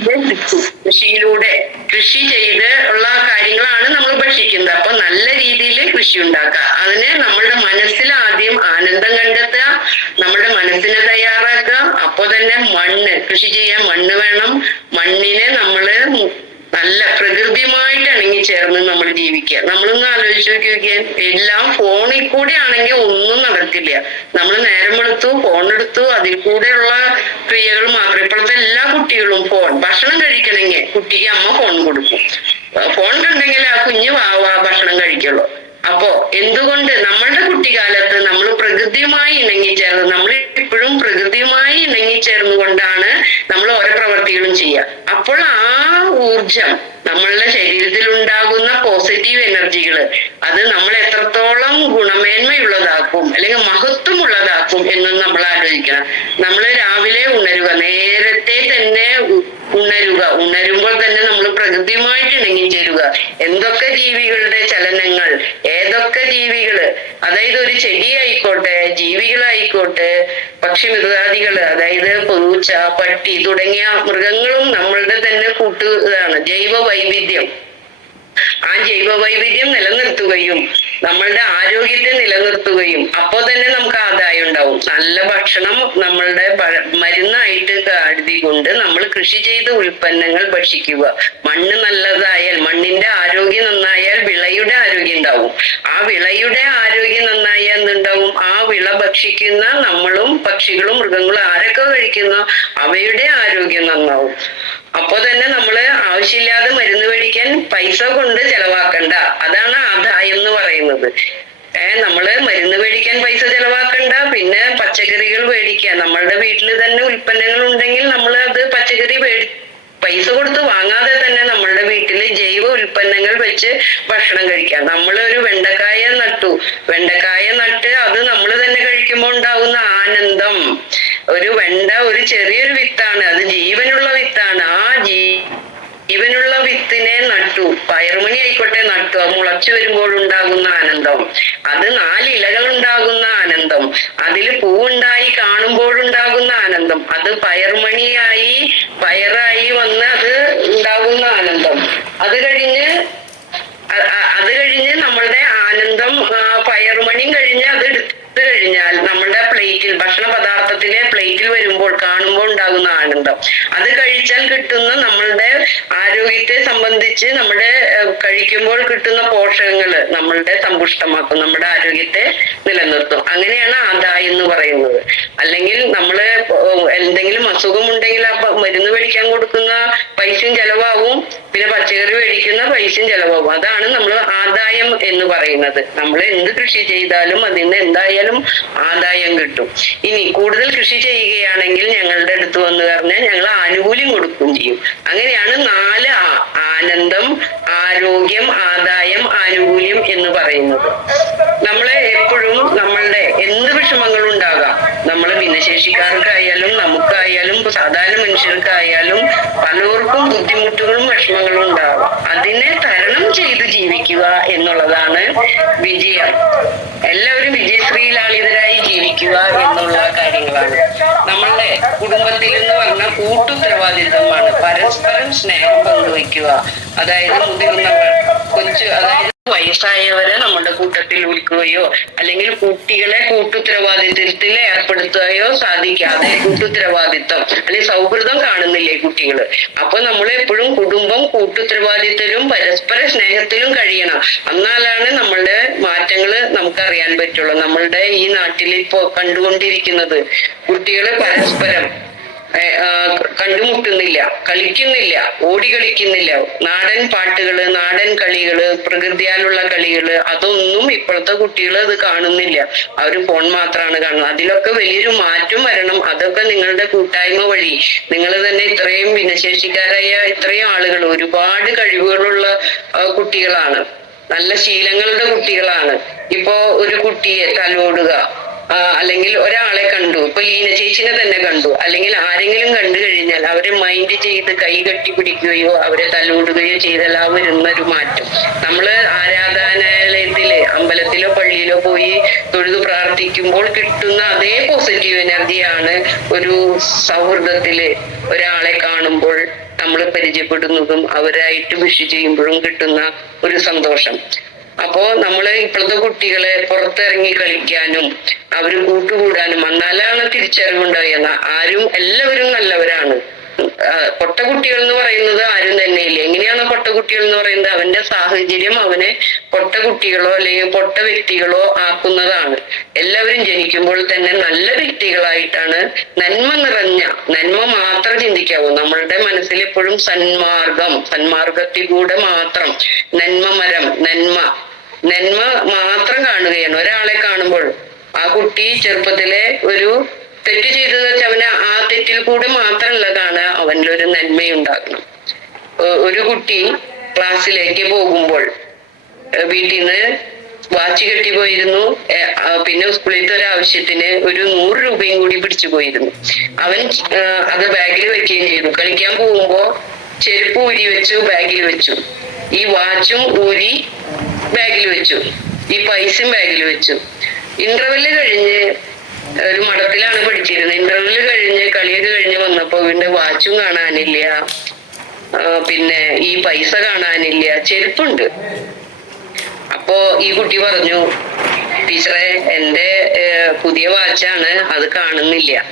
കൃഷിയിലൂടെ കൃഷി ചെയ്ത് ഉള്ള കാര്യങ്ങളാണ് നമ്മൾ ഭക്ഷിക്കുന്നത്. അപ്പൊ നല്ല രീതിയിൽ കൃഷി ഉണ്ടാക്കുക. അതിന് നമ്മളുടെ മനസ്സിൽ ആദ്യം ആനന്ദം കണ്ടെത്തുക, നമ്മുടെ മനസ്സിനെ തയ്യാറാക്കുക, അപ്പൊ തന്നെ മണ്ണ്, കൃഷി ചെയ്യാൻ മണ്ണ് വേണം. മണ്ണിനെ നമ്മള് നല്ല പ്രകൃതിയുമായിട്ട് ഇണങ്ങിച്ചേർന്ന് നമ്മൾ ജീവിക്കുക. നമ്മളൊന്ന് ആലോചിച്ച് നോക്കിയാൽ എല്ലാം ഫോണിൽ കൂടെ ആണെങ്കിൽ ഒന്നും നടക്കില്ല. നമ്മൾ നേരം എടുത്തു, ഫോൺ എടുത്തു, അതിൽ കൂടെയുള്ള ക്രിയകൾ മാത്രം. ഇപ്പോഴത്തെ എല്ലാ കുട്ടികളും ഫോൺ, ഭക്ഷണം കഴിക്കണമെങ്കിൽ കുട്ടിക്ക് അമ്മ ഫോൺ കൊടുക്കും. ഫോൺ കണ്ടെങ്കിൽ ആ കുഞ്ഞ് ഭക്ഷണം കഴിക്കുള്ളൂ. അപ്പോ എന്തുകൊണ്ട് നമ്മളുടെ കുട്ടിക്കാലത്ത് നമ്മൾ പ്രകൃതിയുമായി ഇണങ്ങിച്ചേർന്ന്, നമ്മൾ ഇപ്പോഴും പ്രകൃതിയുമായി ഇണങ്ങിച്ചേർന്നുകൊണ്ടാണ് നമ്മൾ ഓരോ പ്രവർത്തികളും ചെയ്യുക. അപ്പോൾ ആ ഊർജം, നമ്മളുടെ ശരീരത്തിൽ ഉണ്ടാകുന്ന പോസിറ്റീവ് എനർജികൾ, അത് നമ്മൾ എത്രത്തോളം ഗുണമേന്മയുള്ളതാക്കും അല്ലെങ്കിൽ മഹത്വമുള്ളതാക്കും എന്നും നമ്മൾ ആലോചിക്കണം. നമ്മൾ രാവിലെ ഉണരുക, നേരത്തെ തന്നെ ഉണരുമ്പോൾ തന്നെ നമ്മൾ പ്രകൃതിയുമായിട്ട് ഇണങ്ങിച്ചേരുക. എന്തൊക്കെ ജീവികളുടെ ചലനങ്ങൾ, ഏതൊക്കെ ജീവികള്, അതായത് ഒരു ചെടി ആയിക്കോട്ടെ, ജീവികളായിക്കോട്ടെ, പക്ഷി മൃഗാദികള്, അതായത് പൂച്ച, പട്ടി തുടങ്ങിയ മൃഗങ്ങളും നമ്മളുടെ തന്നെ കൂട്ടുകയാണ്. ജൈവ വൈവിധ്യം, ആ ജൈവ വൈവിധ്യം നിലനിർത്തുകയും നമ്മളുടെ ആരോഗ്യത്തെ നിലനിർത്തുകയും അപ്പോൾ തന്നെ നമുക്ക് ആദായം ഉണ്ടാവും. നല്ല ഭക്ഷണം നമ്മളുടെ മരുന്നായിട്ട് കരുതിക്കൊണ്ട് നമ്മൾ കൃഷി ചെയ്ത ഉൽപ്പന്നങ്ങൾ ഭക്ഷിക്കുക. മണ്ണ് നല്ലതായാൽ, മണ്ണിന്റെ ആരോഗ്യം നന്നായാൽ വിളയുടെ ആരോഗ്യം ഉണ്ടാവും. ആ വിളയുടെ ആരോഗ്യം നന്നായാൽ എന്തുണ്ടാവും? ആ വിള ഭക്ഷിക്കുന്ന നമ്മളും പക്ഷികളും മൃഗങ്ങളും ആരൊക്കെ കഴിക്കുന്നോ അവയുടെ ആരോഗ്യം നന്നാവും. അപ്പൊ തന്നെ നമ്മള് ആവശ്യമില്ലാതെ മരുന്ന് മേടിക്കാൻ പൈസ കൊണ്ട് ചെലവാക്കണ്ട. അതാണ് ആദായം എന്ന് പറയുന്നത്. നമ്മള് മരുന്ന് മേടിക്കാൻ പൈസ ചെലവാക്കണ്ട, പിന്നെ പച്ചക്കറികൾ മേടിക്കുക. നമ്മളുടെ വീട്ടിൽ തന്നെ ഉൽപ്പന്നങ്ങൾ ഉണ്ടെങ്കിൽ നമ്മൾ അത് പച്ചക്കറി പൈസ കൊടുത്ത് വാങ്ങാതെ തന്നെ നമ്മളുടെ വീട്ടില് ജൈവ ഉൽപ്പന്നങ്ങൾ വെച്ച് ഭക്ഷണം കഴിക്കാം. നമ്മളൊരു വെണ്ടക്കായ നട്ട് അത് നമ്മൾ തന്നെ കഴിക്കുമ്പോൾ ഉണ്ടാകുന്ന ആനന്ദം. ഒരു വെണ്ട ഒരു ചെറിയൊരു വിത്താണ്, അത് ജീവനുള്ള വിത്താണ്. ആ ജീവനുള്ള വിത്തിനെ നട്ടു, പയറുമണി ആയിക്കോട്ടെ നട്ടു, അത് മുളച്ചു വരുമ്പോഴുണ്ടാകുന്ന ആനന്ദം, അത് 4 ഇലകൾ ഉണ്ടാകുന്ന ആനന്ദം, അതിൽ പൂവുണ്ടായി കാണുമ്പോഴുണ്ടാകുന്ന ആനന്ദം, അത് പയറായി വന്ന് അത് ഉണ്ടാകുന്ന ആനന്ദം, അത് കഴിഞ്ഞ് നമ്മളുടെ ആനന്ദം പയറുമണിയും കഴിഞ്ഞ് അത് എടുത്തു കഴിഞ്ഞാൽ നമ്മളുടെ പ്ലേറ്റിൽ, ഭക്ഷണ പദാർത്ഥത്തിലെ പ്ലേറ്റിൽ വരുമ്പോൾ കാണുമ്പോൾ ഉണ്ടാകുന്ന ആനന്ദം, അത് കഴിച്ചാൽ കിട്ടുന്ന നമ്മളുടെ ആരോഗ്യത്തെ സംബന്ധിച്ച് നമ്മുടെ കഴിക്കുമ്പോൾ കിട്ടുന്ന പോഷകങ്ങള് നമ്മളുടെ സമ്പുഷ്ടമാക്കും, നമ്മുടെ ആരോഗ്യത്തെ നിലനിർത്തും. അങ്ങനെയാണ് ആദായം എന്ന് പറയുന്നത്. അല്ലെങ്കിൽ നമ്മള് എന്തെങ്കിലും അസുഖമുണ്ടെങ്കിൽ ആ മരുന്ന് മേടിക്കാൻ കൊടുക്കുന്ന പൈസയും ചെലവാകും, പിന്നെ പച്ചക്കറി മേടിക്കുന്ന പൈസയും ചെലവാകും. അതാണ് നമ്മൾ ആദായം എന്ന് പറയുന്നത്. നമ്മൾ എന്ത് കൃഷി ചെയ്താലും അതിന് എന്തായാലും ആദായം കിട്ടും. ഇനി കൂടുതൽ കൃഷി ചെയ്യുകയാണെങ്കിൽ ഞങ്ങളുടെ അടുത്ത് വന്ന് പറഞ്ഞാൽ ഞങ്ങൾ ആനുകൂല്യം കൊടുക്കുകയും ചെയ്യും. അങ്ങനെയാണ് 4 ആനന്ദം, ആരോഗ്യം, ആദായം, ആനുകൂല്യം എന്ന് പറയുന്നത്. നമ്മളെ എപ്പോഴും നമ്മളുടെ എന്ത് വിഷമങ്ങളും ഉണ്ടാകാം, നമ്മള് ഭിന്നശേഷിക്കാർക്കായാലും നമുക്കായാലും സാധാരണ മനുഷ്യർക്കായാലും പലർക്കും ബുദ്ധിമുട്ടുകളും വിഷമങ്ങളും ഉണ്ടാകും. അതിനെ തരണം ചെയ്ത് ജീവിക്കുക എന്നുള്ളതാണ് വിജയം. എല്ലാവരും വിജയശ്രീലാളിതരായി ജീവിക്കുക എന്നുള്ള കാര്യങ്ങളാണ്. നമ്മളുടെ കുടുംബത്തിൽ എന്ന് പറഞ്ഞാൽ കൂട്ടുത്തരവാദിത്വമാണ്. പരസ്പരം സ്നേഹം പങ്കുവയ്ക്കുക. അതായത് മുതിർന്നവർ, അതായത് വയസ്സായവരെ നമ്മുടെ കൂട്ടത്തിൽ വിൽക്കുകയോ അല്ലെങ്കിൽ കുട്ടികളെ കൂട്ടുത്തരവാദിത്വത്തിൽ ഏർപ്പെടുത്തുകയോ സാധിക്കാതെ കൂട്ടുത്തരവാദിത്വം അല്ലെങ്കിൽ സൗഹൃദം കാണുന്നില്ലേ കുട്ടികള്? അപ്പൊ നമ്മൾ എപ്പോഴും കുടുംബം കൂട്ടുത്തരവാദിത്വത്തിലും പരസ്പര സ്നേഹത്തിലും കഴിയണം. എന്നാലാണ് നമ്മളുടെ മാറ്റങ്ങള് നമുക്കറിയാൻ പറ്റുള്ളൂ. നമ്മളുടെ ഈ നാട്ടിൽ ഇപ്പോ കണ്ടുകൊണ്ടിരിക്കുന്നത് കുട്ടികള് പരസ്പരം കണ്ടുമുട്ടുന്നില്ല, കളിക്കുന്നില്ല, ഓടി കളിക്കുന്നില്ല. നാടൻ പാട്ടുകള്, നാടൻ കളികള്, പ്രകൃതിയാലുള്ള കളികള്, അതൊന്നും ഇപ്പോഴത്തെ കുട്ടികൾ അത് കാണുന്നില്ല. അവര് ഫോൺ മാത്രമാണ് കാണുന്നത്. അതിലൊക്കെ വലിയൊരു മാറ്റം വരണം. അതൊക്കെ നിങ്ങളുടെ കൂട്ടായ്മ വഴി, നിങ്ങൾ തന്നെ ഇത്രയും ഭിന്നശേഷിക്കാരായ ഇത്രയും ആളുകൾ, ഒരുപാട് കഴിവുകളുള്ള കുട്ടികളാണ്, നല്ല ശീലങ്ങളുടെ കുട്ടികളാണ്. ഇപ്പോ ഒരു കുട്ടിയെ തലോടുക, അല്ലെങ്കിൽ ഒരാളെ കണ്ടു, ഇപ്പൊ ലീന ചേച്ചിനെ തന്നെ കണ്ടു, അല്ലെങ്കിൽ ആരെങ്കിലും കണ്ടു കഴിഞ്ഞാൽ അവരെ മൈൻഡ് ചെയ്ത് കൈ കെട്ടി പിടിക്കുകയോ അവരെ തലോടുകയോ ചെയ്താൽ ആ വരുന്നൊരു മാറ്റം. നമ്മള് ആരാധനാലയത്തില്, അമ്പലത്തിലോ പള്ളിയിലോ പോയി തൊഴുതു പ്രാർത്ഥിക്കുമ്പോൾ കിട്ടുന്ന അതേ പോസിറ്റീവ് എനർജിയാണ് ഒരു സൗഹൃദത്തില് ഒരാളെ കാണുമ്പോൾ നമ്മൾ പരിചയപ്പെടുന്നതും അവരായിട്ട് വിഷ് ചെയ്യുമ്പോഴും കിട്ടുന്ന ഒരു സന്തോഷം. അപ്പോ നമ്മള് ഇപ്പോഴത്തെ കുട്ടികളെ പുറത്തിറങ്ങി കളിക്കാനും അവര് കൂട്ടുകൂടാനും എന്നാലാണ് തിരിച്ചറിവുണ്ടാവുക. എല്ലാവരും നല്ലവരാണ്. പൊട്ട കുട്ടികൾ എന്ന് പറയുന്നത് ആരും തന്നെ ഇല്ല. എങ്ങനെയാണ് പൊട്ട കുട്ടികൾ എന്ന് പറയുന്നത്? അവന്റെ സാഹചര്യം അവനെ പൊട്ട കുട്ടികളോ അല്ലെങ്കിൽ പൊട്ട വ്യക്തികളോ ആക്കുന്നതാണ്. എല്ലാവരും ജനിക്കുമ്പോൾ തന്നെ നല്ല വ്യക്തികളായിട്ടാണ്, നന്മ മാത്രം ചിന്തിക്കാവൂ. നമ്മളുടെ മനസ്സിൽ എപ്പോഴും സന്മാർഗത്തിലൂടെ മാത്രം നന്മ മാത്രം കാണുകയാണ്. ഒരാളെ കാണുമ്പോൾ ആ കുട്ടി ചെറുപ്പത്തിലെ ഒരു തെറ്റ് ചെയ്തത് വെച്ചാൽ അവന് ആ തെറ്റിൽ കൂടെ മാത്രമല്ല കാണുക, അവനിലൊരു നന്മയുണ്ടാകണം. ഒരു കുട്ടി ക്ലാസ്സിലേക്ക് പോകുമ്പോൾ വീട്ടിൽ നിന്ന് വാച്ച് കെട്ടിപ്പോയിരുന്നു. പിന്നെ സ്കൂളിലത്തെ ഒരു ആവശ്യത്തിന് ഒരു 100 രൂപയും കൂടി പിടിച്ചു പോയിരുന്നു. അവൻ അത് ബാഗിൽ വെക്കുകയും ചെയ്തു. കളിക്കാൻ പോകുമ്പോ ചെരുപ്പ് ഊരി വെച്ചു, ബാഗിൽ വെച്ചു. ഈ വാച്ചും ഊരി ബാഗിൽ വെച്ചു, ഈ പൈസയും ബാഗിൽ വെച്ചു. ഇന്റർവെല് കഴിഞ്ഞ്, ഒരു മഠത്തിലാണ് പഠിച്ചിരുന്നത്, ഇന്റർവെല് കഴിഞ്ഞ് കളിയൊക്കെ കഴിഞ്ഞ് വന്നപ്പോ ഇവന്റെ വാച്ചും കാണാനില്ല, പിന്നെ ഈ പൈസ കാണാനില്ല, ചെരുപ്പുണ്ട്. അപ്പോ ഈ കുട്ടി പറഞ്ഞു, ടീച്ചറെ എന്റെ പുതിയ വാച്ചാണ്, അത് കാണുന്നില്ല.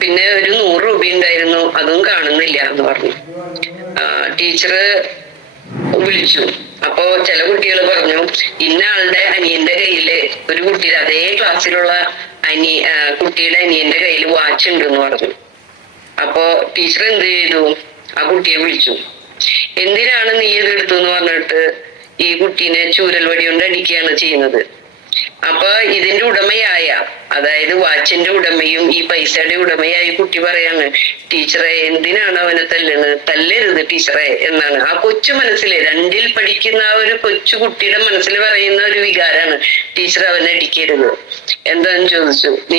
പിന്നെ ഒരു 100 രൂപ ഉണ്ടായിരുന്നു, അതും കാണുന്നില്ല എന്ന് പറഞ്ഞു. ടീച്ചറ് വിളിച്ചു. അപ്പോ ചില കുട്ടികൾ പറഞ്ഞു, ഇന്ന ആളുടെ അനിയന്റെ കയ്യില്, ഒരു കുട്ടിയുടെ അതേ ക്ലാസ്സിലുള്ള കുട്ടിയുടെ അനിയന്റെ കയ്യിൽ വാച്ച് ഉണ്ട് എന്ന് പറഞ്ഞു. അപ്പോ ടീച്ചർ എന്ത് ചെയ്തു? ആ കുട്ടിയെ വിളിച്ചു. എന്തിനാണ് നീ ഇത് എടുത്തു എന്ന് പറഞ്ഞിട്ട് ഈ കുട്ടീനെ ചൂരൽ വടി കൊണ്ട് അടിക്കുകയാണ് ചെയ്യുന്നത്. അപ്പൊ ഇതിന്റെ ഉടമയായ, അതായത് വാച്ചിന്റെ ഉടമയും ഈ പൈസയുടെ ഉടമയായ കുട്ടി പറയാണ്, ടീച്ചറെ എന്തിനാണ് അവനെ തല്ലുന്നത്? തല്ലരുത് ടീച്ചറെ എന്നാണ് ആ കൊച്ചു മനസ്സില്, 2ൽ പഠിക്കുന്ന ആ ഒരു കൊച്ചു കുട്ടിയുടെ മനസ്സിൽ പറയുന്ന ഒരു വികാരാണ്, ടീച്ചർ അവനെ അടിക്കരുത്. എന്താന്ന് ചോദിച്ചു. നീ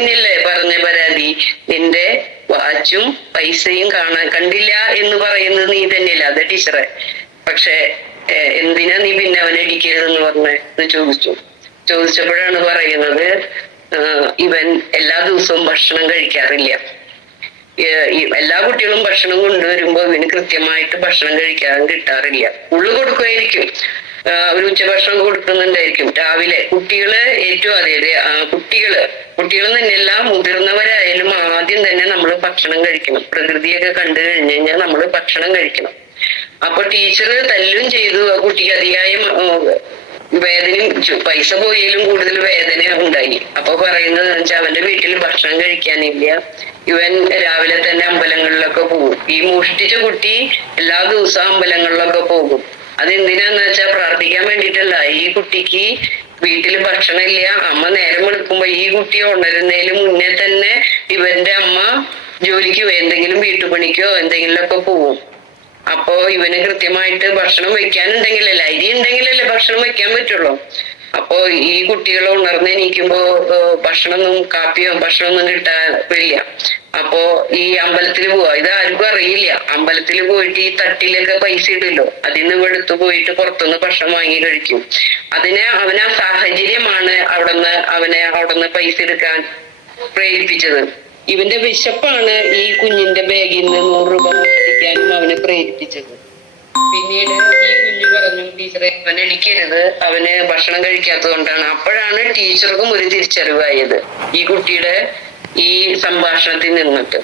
എന്നല്ലേ പറഞ്ഞ പരാതി? നിന്റെ വാച്ചും പൈസയും കണ്ടില്ല എന്ന് പറയുന്നത് നീ തന്നെയല്ല, അതെ ടീച്ചറെ. പക്ഷെ എന്തിനാ നീ പിന്നെ അവനെ അടിക്കരുതെന്ന് പറഞ്ഞെന്ന് ചോദിച്ചപ്പോഴാണ് പറയുന്നത്, ഇവൻ എല്ലാ ദിവസവും ഭക്ഷണം കഴിക്കാറില്ല. എല്ലാ കുട്ടികളും ഭക്ഷണം കൊണ്ടുവരുമ്പോ ഇവന് കൃത്യമായിട്ട് ഭക്ഷണം കഴിക്കാൻ കിട്ടാറില്ല. ഉള്ളു കൊടുക്കുമായിരിക്കും, ഒരു ഉച്ചഭക്ഷണം കൊടുക്കുന്നുണ്ടായിരിക്കും രാവിലെ. കുട്ടികള് ഏറ്റവും അതായത് കുട്ടികൾ തന്നെയല്ല, മുതിർന്നവരായാലും ആദ്യം തന്നെ നമ്മൾ ഭക്ഷണം കഴിക്കണം. പ്രകൃതിയൊക്കെ കണ്ടു കഴിഞ്ഞു കഴിഞ്ഞാൽ നമ്മൾ ഭക്ഷണം കഴിക്കണം. അപ്പൊ ടീച്ചർ തല്ലും ചെയ്തു. ആ കുട്ടിക്ക് അതിയായ വേദനയും, പൈസ പോയാലും കൂടുതൽ വേദന ഉണ്ടായി. അപ്പൊ പറയുന്നത് വെച്ചാൽ അവന്റെ വീട്ടിൽ ഭക്ഷണം കഴിക്കാനില്ല, ഇവൻ രാവിലെ തന്നെ അമ്പലങ്ങളിലൊക്കെ പോകും. ഈ മോഷ്ടിച്ച കുട്ടി എല്ലാ ദിവസവും അമ്പലങ്ങളിലൊക്കെ പോകും. അതെന്തിനാന്ന് വെച്ചാൽ പ്രാർത്ഥിക്കാൻ വേണ്ടിയിട്ടല്ല. ഈ കുട്ടിക്ക് വീട്ടിൽ ഭക്ഷണം ഇല്ല. അമ്മ നേരം വെളുക്കുമ്പോ ഈ കുട്ടി ഉണരുന്നതിന് മുന്നേ തന്നെ ഇവന്റെ അമ്മ ജോലിക്ക് എന്തെങ്കിലും വീട്ടുപണിക്കോ എന്തെങ്കിലുമൊക്കെ പോവും. അപ്പോ ഇവന് കൃത്യമായിട്ട് ഭക്ഷണം വെക്കാനുണ്ടെങ്കിലല്ലേ, അരി ഉണ്ടെങ്കിലല്ലേ ഭക്ഷണം വെക്കാൻ പറ്റുള്ളൂ. അപ്പോ ഈ കുട്ടികൾ ഉണർന്നെണീക്കുമ്പോ കാപ്പിയോ ഭക്ഷണമൊന്നും കിട്ടാറില്ല. അപ്പോ ഈ അമ്പലത്തിൽ പോവാ, ഇത് ആർക്കും അറിയില്ല. അമ്പലത്തിൽ പോയിട്ട് ഈ തട്ടിലൊക്കെ പൈസ ഇടുമല്ലോ, അതിന്ന് എടുത്തു പോയിട്ട് പുറത്തുനിന്ന് ഭക്ഷണം വാങ്ങി കഴിക്കും. അവന് ആ സാഹചര്യമാണ് അവിടുന്ന് പൈസ എടുക്കാൻ പ്രേരിപ്പിച്ചത്. ഇവന്റെ വിശപ്പാണ് ഈ കുഞ്ഞിന്റെ ബാഗിൽ നിന്ന് 100 രൂപ മോഷ്ടിക്കാനും അവനെ പ്രേരിപ്പിച്ചത്. പിന്നീട് ഈ കുഞ്ഞു പറഞ്ഞു, ടീച്ചറെ അവനെ അടിക്കരുത്, അവന് ഭക്ഷണം കഴിക്കാത്തത് കൊണ്ടാണ്. അപ്പോഴാണ് ടീച്ചർക്കും ഒരു തിരിച്ചറിവായത് ഈ കുട്ടിയുടെ ഈ സംഭാഷണത്തിൽ നിന്നിട്ട്.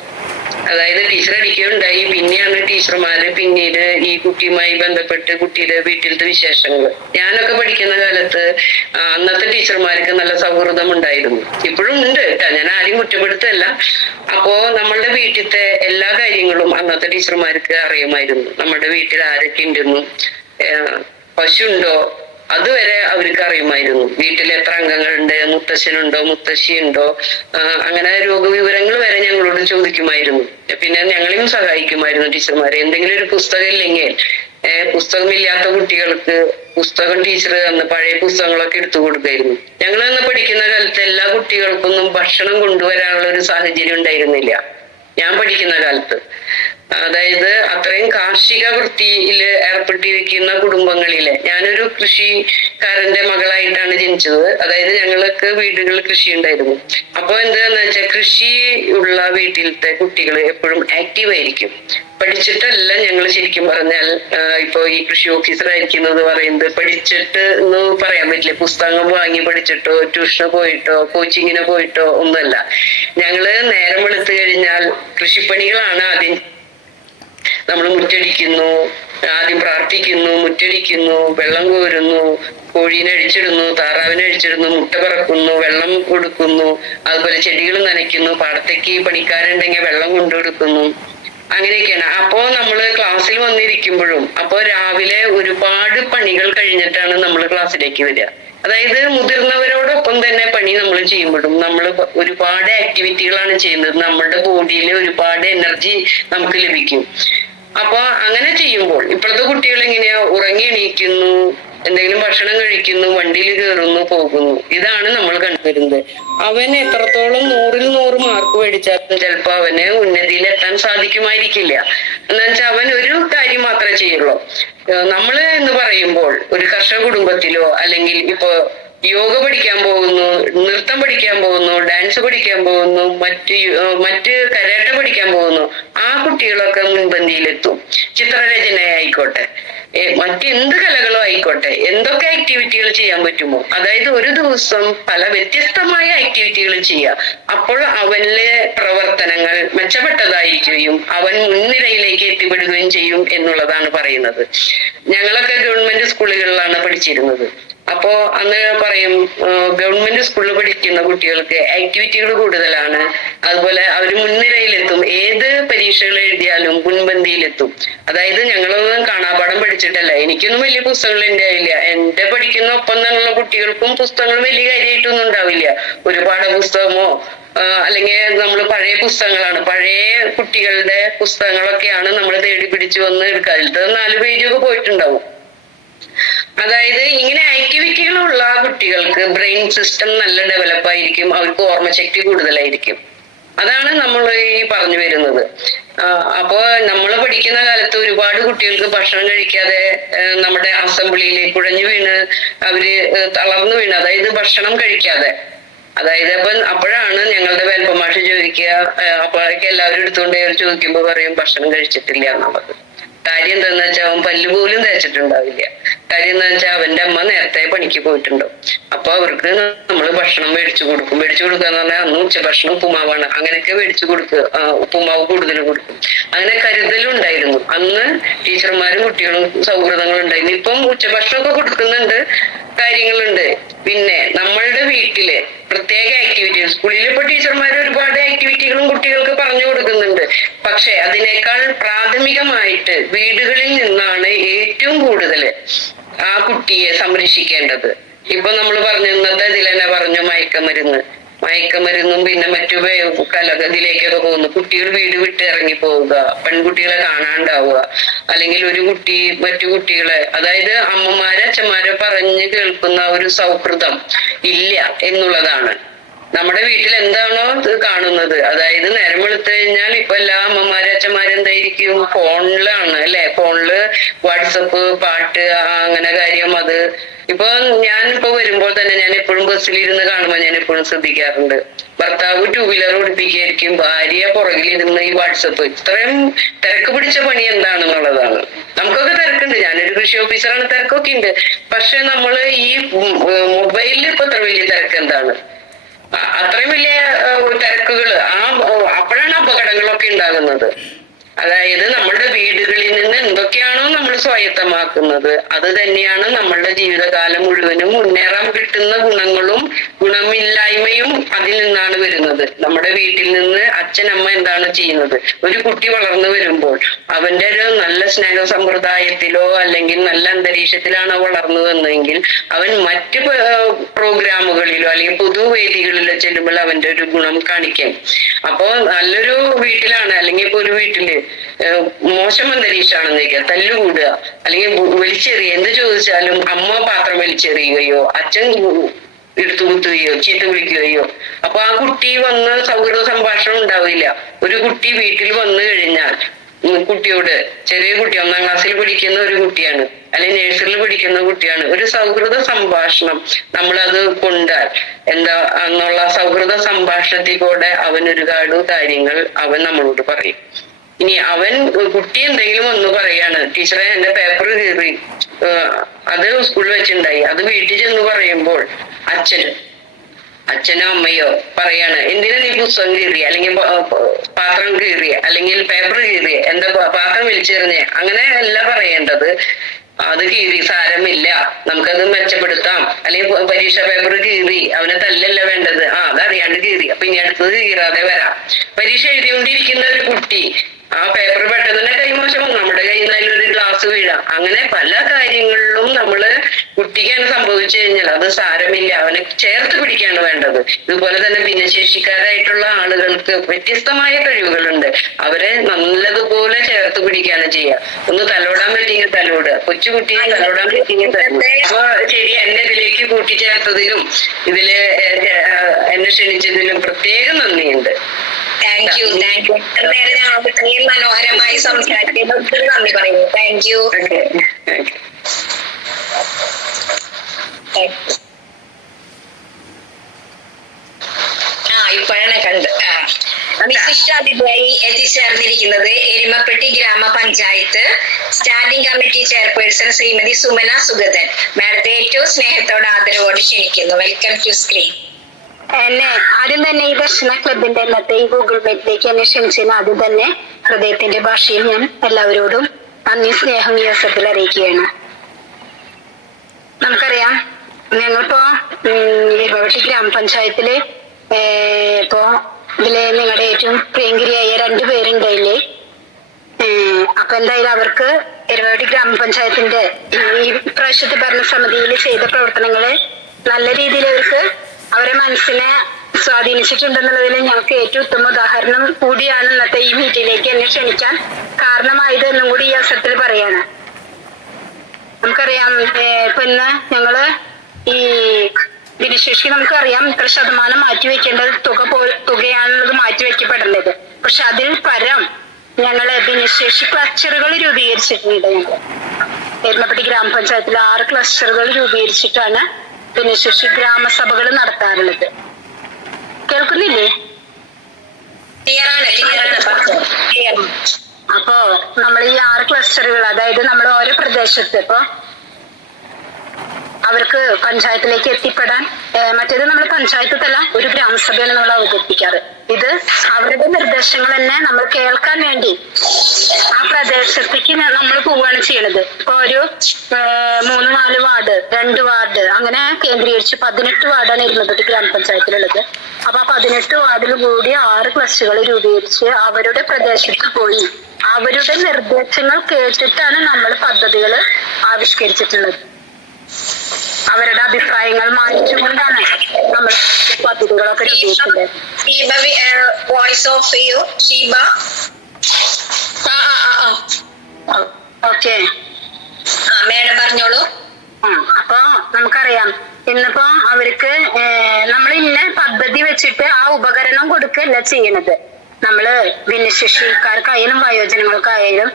അതായത് ടീച്ചർ അടിക്കുകയുണ്ടായി. പിന്നെയാണ് ടീച്ചർമാര് പിന്നീട് ഈ കുട്ടിയുമായി ബന്ധപ്പെട്ട് കുട്ടിയുടെ വീട്ടിലത്തെ വിശേഷങ്ങൾ. ഞാനൊക്കെ പഠിക്കുന്ന കാലത്ത് അന്നത്തെ ടീച്ചർമാർക്ക് നല്ല സൗഹൃദം ഉണ്ടായിരുന്നു. ഇപ്പോഴും ഉണ്ട് കേട്ടോ, ഞാൻ ആരെയും കുറ്റപ്പെടുത്തല്ല. അപ്പോ നമ്മളുടെ വീട്ടിലത്തെ എല്ലാ കാര്യങ്ങളും അന്നത്തെ ടീച്ചർമാർക്ക് അറിയുമായിരുന്നു. നമ്മുടെ വീട്ടിൽ ആരൊക്കെ ഉണ്ടെന്നും, പശു ഉണ്ടോ അതുവരെ അവർക്ക് അറിയുമായിരുന്നു. വീട്ടിൽ എത്ര അംഗങ്ങളുണ്ട്, മുത്തശ്ശനുണ്ടോ മുത്തശ്ശിയുണ്ടോ, അങ്ങനെ രോഗവിവരങ്ങൾ വരെ ഞങ്ങളോട് ചോദിക്കുമായിരുന്നു. പിന്നെ ഞങ്ങളെയും സഹായിക്കുമായിരുന്നു ടീച്ചർമാരെ. എന്തെങ്കിലും ഒരു പുസ്തകം ഇല്ലെങ്കിൽ, പുസ്തകമില്ലാത്ത കുട്ടികൾക്ക് പുസ്തകം ടീച്ചർ അന്ന് പഴയ പുസ്തകങ്ങളൊക്കെ എടുത്തു കൊടുക്കായിരുന്നു. ഞങ്ങൾ അന്ന് പഠിക്കുന്ന കാലത്ത് എല്ലാ കുട്ടികൾക്കൊന്നും ഭക്ഷണം കൊണ്ടുവരാനുള്ള ഒരു സാഹചര്യം ഉണ്ടായിരുന്നില്ല. ഞാൻ പഠിക്കുന്ന കാലത്ത് അതായത് അത്രയും കാർഷിക വൃത്തിയിൽ ഏർപ്പെട്ടിരിക്കുന്ന കുടുംബങ്ങളിലെ, ഞാനൊരു കൃഷിക്കാരന്റെ മകളായിട്ടാണ് ജനിച്ചത്. അതായത് ഞങ്ങൾക്ക് വീടുകളിൽ കൃഷി ഉണ്ടായിരുന്നു. അപ്പൊ എന്താന്ന് വെച്ചാൽ കൃഷി ഉള്ള വീട്ടിലത്തെ കുട്ടികൾ എപ്പോഴും ആക്റ്റീവ് ആയിരിക്കും. പഠിച്ചിട്ടല്ല ഞങ്ങൾ ശരിക്കും പറഞ്ഞാൽ ഇപ്പൊ ഈ കൃഷി ഓഫീസർ ആയിരിക്കുന്നത് പറയുന്നത് പഠിച്ചിട്ട് എന്ന് പറയാൻ പറ്റില്ല. പുസ്തകം വാങ്ങി പഠിച്ചിട്ടോ ട്യൂഷന് പോയിട്ടോ കോച്ചിങ്ങിന് പോയിട്ടോ ഒന്നുമല്ല. ഞങ്ങള് നേരം വെളുത്തു കഴിഞ്ഞാൽ കൃഷിപ്പണികളാണ് ആദ്യം. നമ്മൾ മുറ്റടിക്കുന്നു, ആദ്യം പ്രാർത്ഥിക്കുന്നു, മുറ്റടിക്കുന്നു, വെള്ളം കോരുന്നു, കോഴീനെ അഴിച്ചിടുന്നു, താറാവിനെ അഴിച്ചിടുന്നു, മുട്ട പറക്കുന്നു, വെള്ളം കൊടുക്കുന്നു, അതുപോലെ ചെടികൾ നനയ്ക്കുന്നു, പാടത്തേക്ക് പണിക്കാരുണ്ടെങ്കിൽ വെള്ളം കൊണ്ടുകൊടുക്കുന്നു. അങ്ങനെയൊക്കെയാണ്. അപ്പോ നമ്മള് ക്ലാസ്സിൽ വന്നിരിക്കുമ്പോഴും അപ്പോ രാവിലെ ഒരുപാട് പണികൾ കഴിഞ്ഞിട്ടാണ് നമ്മൾ ക്ലാസ്സിലേക്ക് വരിക. അതായത് മുതിർന്നവരോടൊപ്പം തന്നെ പണി നമ്മൾ ചെയ്യുമ്പോഴും നമ്മൾ ഒരുപാട് ആക്ടിവിറ്റികളാണ് ചെയ്യുന്നത്. നമ്മുടെ ബോഡിയിൽ ഒരുപാട് എനർജി നമുക്ക് ലഭിക്കും. അപ്പൊ അങ്ങനെ ചെയ്യുമ്പോൾ ഇപ്പോഴത്തെ കുട്ടികൾ എങ്ങനെയാ, ഉറങ്ങി എണീക്കുന്നു, എന്തെങ്കിലും ഭക്ഷണം കഴിക്കുന്നു, വണ്ടിയിൽ കയറുന്നു, പോകുന്നു. ഇതാണ് നമ്മൾ കണ്ടുവരുന്നത്. അവൻ എത്രത്തോളം 100-ൽ 100 മാർക്ക് മേടിച്ചാലും ചിലപ്പോ അവന് ഉന്നതിയിലെത്താൻ സാധിക്കുമായിരിക്കില്ല. എന്താ വെച്ചാൽ അവൻ ഒരു കാര്യം മാത്രമേ ചെയ്യുള്ളൂ. നമ്മള് എന്ന് പറയുമ്പോൾ ഒരു കർഷക കുടുംബത്തിലോ അല്ലെങ്കിൽ ഇപ്പൊ യോഗ പഠിക്കാൻ പോകുന്നു, നൃത്തം പഠിക്കാൻ പോകുന്നു, ഡാൻസ് പഠിക്കാൻ പോകുന്നു, മറ്റ് കരാട്ട പഠിക്കാൻ പോകുന്നു, ആ കുട്ടികളൊക്കെ മുൻപന്തിയിലെത്തും. ചിത്രരചന ആയിക്കോട്ടെ, മറ്റെന്ത് കലകളോ ആയിക്കോട്ടെ, എന്തൊക്കെ ആക്ടിവിറ്റികൾ ചെയ്യാൻ പറ്റുമോ, അതായത് ഒരു ദിവസം പല വ്യത്യസ്തമായ ആക്ടിവിറ്റികൾ ചെയ്യുക. അപ്പോൾ അവനിലെ പ്രവർത്തനങ്ങൾ മെച്ചപ്പെട്ടതായിരിക്കുകയും അവൻ മുൻനിരയിലേക്ക് എത്തിപ്പെടുകയും ചെയ്യും എന്നുള്ളതാണ് പറയുന്നത്. ഞങ്ങളൊക്കെ ഗവൺമെന്റ് സ്കൂളുകളിലാണ് പഠിച്ചിരുന്നത്. അപ്പോ അന്ന് പറയും ഗവൺമെന്റ് സ്കൂളിൽ പഠിക്കുന്ന കുട്ടികൾക്ക് ആക്ടിവിറ്റികൾ കൂടുതലാണ്, അതുപോലെ അവർ മുൻനിരയിലെത്തും, ഏത് പരീക്ഷകൾ എഴുതിയാലും മുൻപന്തിയിലെത്തും. അതായത് ഞങ്ങളൊന്നും കാണാപാഠം പഠിച്ചിട്ടല്ല, എനിക്കൊന്നും വലിയ പുസ്തകങ്ങൾ ഉണ്ടാവില്ല. എന്റെ പഠിക്കുന്ന ഒപ്പം തന്നെയുള്ള കുട്ടികൾക്കും പുസ്തകങ്ങൾ വലിയ കാര്യമായിട്ടൊന്നും ഉണ്ടാവില്ല. ഒരു പാഠപുസ്തകമോ അല്ലെങ്കിൽ നമ്മൾ പഴയ പുസ്തകങ്ങളാണ്, പഴയ കുട്ടികളുടെ പുസ്തകങ്ങളൊക്കെയാണ് നമ്മൾ തേടി പിടിച്ചു വന്ന് എടുക്കുക. അതിലത്തെ 4 പേജൊക്കെ പോയിട്ടുണ്ടാവും. അതായത് ഇങ്ങനെ ആക്ടിവിറ്റികളുള്ള കുട്ടികൾക്ക് ബ്രെയിൻ സിസ്റ്റം നല്ല ഡെവലപ്പ് ആയിരിക്കും, അവർക്ക് ഓർമ്മശക്തി കൂടുതലായിരിക്കും. അതാണ് നമ്മൾ ഈ പറഞ്ഞു വരുന്നത്. അപ്പോ നമ്മൾ പഠിക്കുന്ന കാലത്ത് ഒരുപാട് കുട്ടികൾക്ക് ഭക്ഷണം കഴിക്കാതെ നമ്മുടെ അസംബ്ലിയിൽ കുഴഞ്ഞു വീണ് അവര് തളർന്നു വീണ്, അതായത് ഭക്ഷണം കഴിക്കാതെ. അതായത് അപ്പോഴാണ് ഞങ്ങളുടെ വേൽപ്പമാഷ് ചോദിക്കുക, അപ്പോഴൊക്കെ എല്ലാവരും എടുത്തുകൊണ്ട് ചോദിക്കുമ്പോ പറയും ഭക്ഷണം കഴിച്ചിട്ടില്ല എന്നുള്ളത്. കാര്യം എന്താന്ന് വെച്ചാൽ അവൻ പല്ല് പോലും തേച്ചിട്ടുണ്ടാവില്ല. കാര്യം എന്താ വെച്ചാൽ അവന്റെ അമ്മ നേരത്തെ പണിക്ക് പോയിട്ടുണ്ടാവും. അപ്പൊ അവർക്ക് നമ്മൾ ഭക്ഷണം മേടിച്ചു കൊടുക്കും. മേടിച്ചു കൊടുക്കുക എന്ന് പറഞ്ഞാൽ അന്ന് ഉച്ചഭക്ഷണം ഉപ്പുമാവാണ്, അങ്ങനെയൊക്കെ മേടിച്ചു കൊടുക്കുക, ഉപ്പുമാവ് കൂടുതൽ കൊടുക്കും. അങ്ങനെ കരുതലുണ്ടായിരുന്നു. അന്ന് ടീച്ചർമാരും കുട്ടികളും സൗഹൃദങ്ങൾ ഉണ്ടായിരുന്നു. ഇപ്പം ഉച്ചഭക്ഷണമൊക്കെ കൊടുക്കുന്നുണ്ട്, കാര്യങ്ങളുണ്ട്. പിന്നെ നമ്മളുടെ വീട്ടില് പ്രത്യേക ആക്ടിവിറ്റികൾ, സ്കൂളിൽ ഇപ്പൊ ടീച്ചർമാർ ഒരുപാട് ആക്ടിവിറ്റികളും കുട്ടികൾക്ക് പറഞ്ഞു കൊടുക്കുന്നുണ്ട്. പക്ഷെ അതിനേക്കാൾ പ്രാഥമികമായിട്ട് വീടുകളിൽ നിന്നാണ് ഏറ്റവും കൂടുതൽ ആ കുട്ടിയെ സംരക്ഷിക്കേണ്ടത്. ഇപ്പൊ നമ്മൾ പറഞ്ഞു, ഇന്നത്തെ ഇതിൽ തന്നെ പറഞ്ഞു മയക്കമരുന്നും പിന്നെ മറ്റു കലകത്തിലേക്കൊക്കെ പോകുന്നു. കുട്ടികൾ വീട് വിട്ട് ഇറങ്ങി പോവുക, പെൺകുട്ടികളെ കാണാണ്ടാവുക, അല്ലെങ്കിൽ ഒരു കുട്ടി മറ്റു കുട്ടികളെ, അതായത് അമ്മമാരെ അച്ഛന്മാരെ പറഞ്ഞ് കേൾക്കുന്ന ഒരു സൗഹൃദം ഇല്ല എന്നുള്ളതാണ്. നമ്മുടെ വീട്ടിൽ എന്താണോ കാണുന്നത്, അതായത് നേരം വെളുത്തു കഴിഞ്ഞാൽ ഇപ്പൊ എല്ലാ അമ്മമാരും അച്ഛന്മാരും എന്തായിരിക്കും, ഫോണിലാണ് അല്ലെ, ഫോണില് വാട്സപ്പ്, പാട്ട്, അങ്ങനെ കാര്യം. അത് ഇപ്പൊ ഞാനിപ്പോ വരുമ്പോൾ തന്നെ ഞാൻ എപ്പോഴും ബസ്സിലിരുന്ന് കാണുമ്പോൾ ഞാൻ എപ്പോഴും ശ്രദ്ധിക്കാറുണ്ട്, ഭർത്താവ് 2 വീലർ ഓടിപ്പിക്കുകയായിരിക്കും, ഭാര്യ പുറകിലിരുന്ന് ഈ വാട്സപ്പ്. ഇത്രയും തിരക്ക് പിടിച്ച പണി എന്താണെന്നുള്ളതാണ്. നമുക്കൊക്കെ തിരക്കുണ്ട്, ഞാനൊരു കൃഷി ഓഫീസറാണ്, തിരക്കൊക്കെ ഉണ്ട്. പക്ഷെ നമ്മള് ഈ മൊബൈലിൽ ഇപ്പൊ അത്ര വലിയ തിരക്ക് എന്താണ്? അത്രയും വലിയ തിരക്കുകള് അപ്പോഴാണ് അപകടങ്ങളൊക്കെ ഉണ്ടാകുന്നത്. അതായത് നമ്മളുടെ വീടുകളിൽ നിന്ന് എന്തൊക്കെയാണോ നമ്മൾ സ്വായത്തമാക്കുന്നത് അത് തന്നെയാണ് നമ്മളുടെ ജീവിതകാലം മുഴുവനും മുന്നേറാൻ കിട്ടുന്ന ഗുണങ്ങളും ഗുണമില്ലായ്മയും അതിൽ നിന്നാണ് വരുന്നത്. നമ്മുടെ വീട്ടിൽ നിന്ന് അച്ഛനമ്മ എന്താണ് ചെയ്യുന്നത്, ഒരു കുട്ടി വളർന്നു വരുമ്പോൾ അവന്റെ ഒരു നല്ല സ്നേഹ സമ്പ്രദായത്തിലോ അല്ലെങ്കിൽ നല്ല അന്തരീക്ഷത്തിലാണോ വളർന്നു വന്നതെങ്കിൽ അവൻ മറ്റ് പ്രോഗ്രാമുകളിലോ അല്ലെങ്കിൽ പൊതുവേദികളിലോ ചെല്ലുമ്പോൾ അവന്റെ ഒരു ഗുണം കാണിക്കാം. അപ്പോ നല്ലൊരു വീട്ടിലാണ് അല്ലെങ്കിൽ ഇപ്പൊ ഒരു വീട്ടില് മോശം അന്തരീക്ഷമാണെന്നേക്കുക, തല്ലുകൂടുക അല്ലെങ്കിൽ വലിച്ചെറിയുക, എന്ത് ചോദിച്ചാലും അമ്മ പാത്രം വലിച്ചെറിയുകയോ അച്ഛൻ എടുത്തു കുത്തുകയോ ചീത്ത വിളിക്കുകയോ, അപ്പൊ ആ കുട്ടി വന്ന് സൗഹൃദ സംഭാഷണം ഉണ്ടാവില്ല. ഒരു കുട്ടി വീട്ടിൽ വന്നു കഴിഞ്ഞാൽ കുട്ടിയോട്, ചെറിയ കുട്ടി 1ാം ക്ലാസ്സിൽ പഠിക്കുന്ന ഒരു കുട്ടിയാണ് അല്ലെങ്കിൽ നഴ്സറിയിൽ പഠിക്കുന്ന കുട്ടിയാണ്, ഒരു സൗഹൃദ സംഭാഷണം നമ്മളത് കൊണ്ടാൽ എന്താ എന്നുള്ള സൗഹൃദ സംഭാഷണത്തിൽ കൂടെ അവൻ ഒരുപാട് കാര്യങ്ങൾ അവൻ നമ്മളോട് പറയും. ഇനി അവൻ കുട്ടി എന്തെങ്കിലും ഒന്ന് പറയാണ്, ടീച്ചറെ എന്റെ പേപ്പർ കീറി, അത് സ്കൂളിൽ വെച്ചിണ്ടായി, അത് വീട്ടിൽ ചെന്ന് പറയുമ്പോൾ അച്ഛനോ അമ്മയോ പറയാണ്, എന്തിനാ നീ പുസ്തകം കീറിയ, അല്ലെങ്കിൽ പാത്രം കീറിയ, അല്ലെങ്കിൽ പേപ്പർ കീറിയ, എന്താ പാത്രം വലിച്ചെറിഞ്ഞ, അങ്ങനെ അല്ല പറയേണ്ടത്. അത് കീറി സാരമില്ല, നമുക്കത് മെച്ചപ്പെടുത്താം. അല്ലെങ്കിൽ പരീക്ഷ പേപ്പർ കീറി, അവനെ തല്ലല്ല വേണ്ടത്, അതറിയാണ്ട് കീറി, അപ്പൊ ഇനി അടുത്തത് കീറാതെ വരാം. പരീക്ഷ എഴുതിക്കൊണ്ടിരിക്കുന്ന ഒരു കുട്ടി ആ പേപ്പർ പെട്ടെന്ന് തന്നെ കൈമോശം നമ്മുടെ കയ്യിൽ നിന്ന് ഒരു ഗ്ലാസ് വീഴാം. അങ്ങനെ പല കാര്യങ്ങളിലും നമ്മള് കുട്ടിക്കാണ് സംഭവിച്ചു കഴിഞ്ഞാൽ അത് സാരമില്ല, അവനെ ചേർത്ത് പിടിക്കാണ് വേണ്ടത്. ഇതുപോലെ തന്നെ ഭിന്നശേഷിക്കാരായിട്ടുള്ള ആളുകൾക്ക് വ്യത്യസ്തമായ കഴിവുകളുണ്ട്, അവരെ നല്ലതുപോലെ ചേർത്ത് പിടിക്കാണ് ചെയ്യുക. ഒന്ന് തലോടാൻ പറ്റിയെങ്കിൽ തലോടുക, കൊച്ചുകുട്ടിയെ തലോടാൻ പറ്റിയെങ്കിൽ തലോടുക. അപ്പൊ ശരി, എന്നെ ഇതിലേക്ക് കൂട്ടിച്ചേർത്തതിലും ഇതില് എന്നെ ക്ഷണിച്ചതിലും പ്രത്യേകം നന്ദിയുണ്ട്. Thank you. നേരെ ഞങ്ങൾക്ക് ഇത്രയും മനോഹരമായി സംസാരിച്ചതിന് ഒത്തിരി നന്ദി പറയുന്നു. Thank you. ഇപ്പോഴാണ് കണ്ട് വിശിഷ്ടാതിഥിയായി എത്തിച്ചേർന്നിരിക്കുന്നത് എരുമപ്പെട്ടി ഗ്രാമപഞ്ചായത്ത് standing committee chairperson Shrimati Sumana Sugathan. മാഡത്തെ ഏറ്റവും സ്നേഹത്തോടെ ആദരവോട് ക്ഷണിക്കുന്നു. Welcome to screen. എന്നെ ആദ്യം തന്നെ ഈ ദർശന ക്ലബിന്റെ ഇന്നത്തെ ഈ ഗൂഗിൾ മീറ്റിലേക്ക് എന്നെ ക്ഷണിച്ചതിന് ആദ്യം തന്നെ ഹൃദയത്തിന്റെ ഭാഷയിൽ ഞാൻ എല്ലാവരോടും നന്ദി സ്നേഹം ഈ അവസരത്തിൽ അറിയിക്കുകയാണ്. നമുക്കറിയാം, ഞങ്ങളിപ്പോ എരുമപ്പെട്ടി ഗ്രാമപഞ്ചായത്തില് ഇപ്പോ ഇതില് നിങ്ങളുടെ ഏറ്റവും പ്രിയങ്കരിയായ 2 പേരുണ്ടായില്ലേ. അപ്പൊ എന്തായാലും അവർക്ക് എരുമപ്പെട്ടി ഗ്രാമപഞ്ചായത്തിന്റെ ഈ പ്രാവശ്യത്തെ ഭരണസമിതിയിൽ ചെയ്ത പ്രവർത്തനങ്ങള് നല്ല രീതിയിൽ അവരെ മനസ്സിനെ സ്വാധീനിച്ചിട്ടുണ്ടെന്നുള്ളതിൽ ഞങ്ങൾക്ക് ഏറ്റവും ഉത്തമ ഉദാഹരണം കൂടിയാണ് ഇന്നത്തെ ഈ മീറ്റിംഗിലേക്ക് എന്നെ ക്ഷണിക്കാൻ കാരണമായത് എന്നും കൂടി ഈ അവസരത്തിൽ പറയാണ്. നമുക്കറിയാം, ഇപ്പൊ ഇന്ന് ഞങ്ങള് ഈ ഭിന്നശേഷി നമുക്കറിയാം ഇത്ര ശതമാനം മാറ്റിവെക്കേണ്ടത് തുകയാണുള്ളത് മാറ്റിവെക്കപ്പെടേണ്ടത്. പക്ഷെ അതിൽ പരം ഞങ്ങള് ഭിന്നശേഷി ക്ലസ്റ്ററുകൾ രൂപീകരിച്ചിട്ടുണ്ട്. ഞങ്ങള് എരുമപ്പെട്ടി ഗ്രാമപഞ്ചായത്തിൽ 6 ക്ലസ്റ്ററുകൾ രൂപീകരിച്ചിട്ടാണ് ഭിന്നശേഷി ഗ്രാമസഭകൾ നടത്താറുള്ളത്. കേൾക്കുന്നില്ലേ? അപ്പോ നമ്മൾ ഈ 6 ക്ലസ്റ്ററുകൾ, അതായത് നമ്മൾ ഓരോ പ്രദേശത്ത് ഇപ്പൊ അവർക്ക് പഞ്ചായത്തിലേക്ക് എത്തിപ്പെടാൻ, മറ്റേത് നമ്മൾ പഞ്ചായത്ത് തല ഒരു ഗ്രാമസഭയാണ് നമ്മൾ അവതരിപ്പിക്കാറ്. ഇത് അവരുടെ നിർദ്ദേശങ്ങൾ തന്നെ നമ്മൾ കേൾക്കാൻ വേണ്ടി ആ പ്രദേശത്തേക്ക് നമ്മൾ പോവുകയാണ് ചെയ്യണത്. ഇപ്പൊ ഒരു 3-4 വാർഡ്, 2 വാർഡ് അങ്ങനെ കേന്ദ്രീകരിച്ച് 18 വാർഡാണ് എരുമപ്പെട്ടി ഗ്രാമപഞ്ചായത്തിലുള്ളത്. അപ്പൊ ആ 18 വാർഡിൽ കൂടി 6 ക്ലസ്റ്ററുകൾ രൂപീകരിച്ച് അവരുടെ പ്രദേശത്ത് പോയി അവരുടെ നിർദ്ദേശങ്ങൾ കേട്ടിട്ടാണ് നമ്മൾ പദ്ധതികൾ ആവിഷ്കരിച്ചിട്ടുള്ളത്. അവരുടെ അഭിപ്രായങ്ങൾ മാനിച്ചുകൊണ്ടാണ് നമ്മൾ പദ്ധതികളൊക്കെ രൂപീകരിച്ചത്. ഓക്കെ, മേഡം പറഞ്ഞോളൂ. അപ്പൊ നമുക്കറിയാം, ഇന്നിപ്പോ അവർക്ക് നമ്മൾ ഇന്ന പദ്ധതി വെച്ചിട്ട് ആ ഉപകരണം കൊടുക്കല്ല ചെയ്യണത്. നമ്മള് ഭിന്നശേഷിക്കാർക്കായാലും വയോജനങ്ങൾക്കായാലും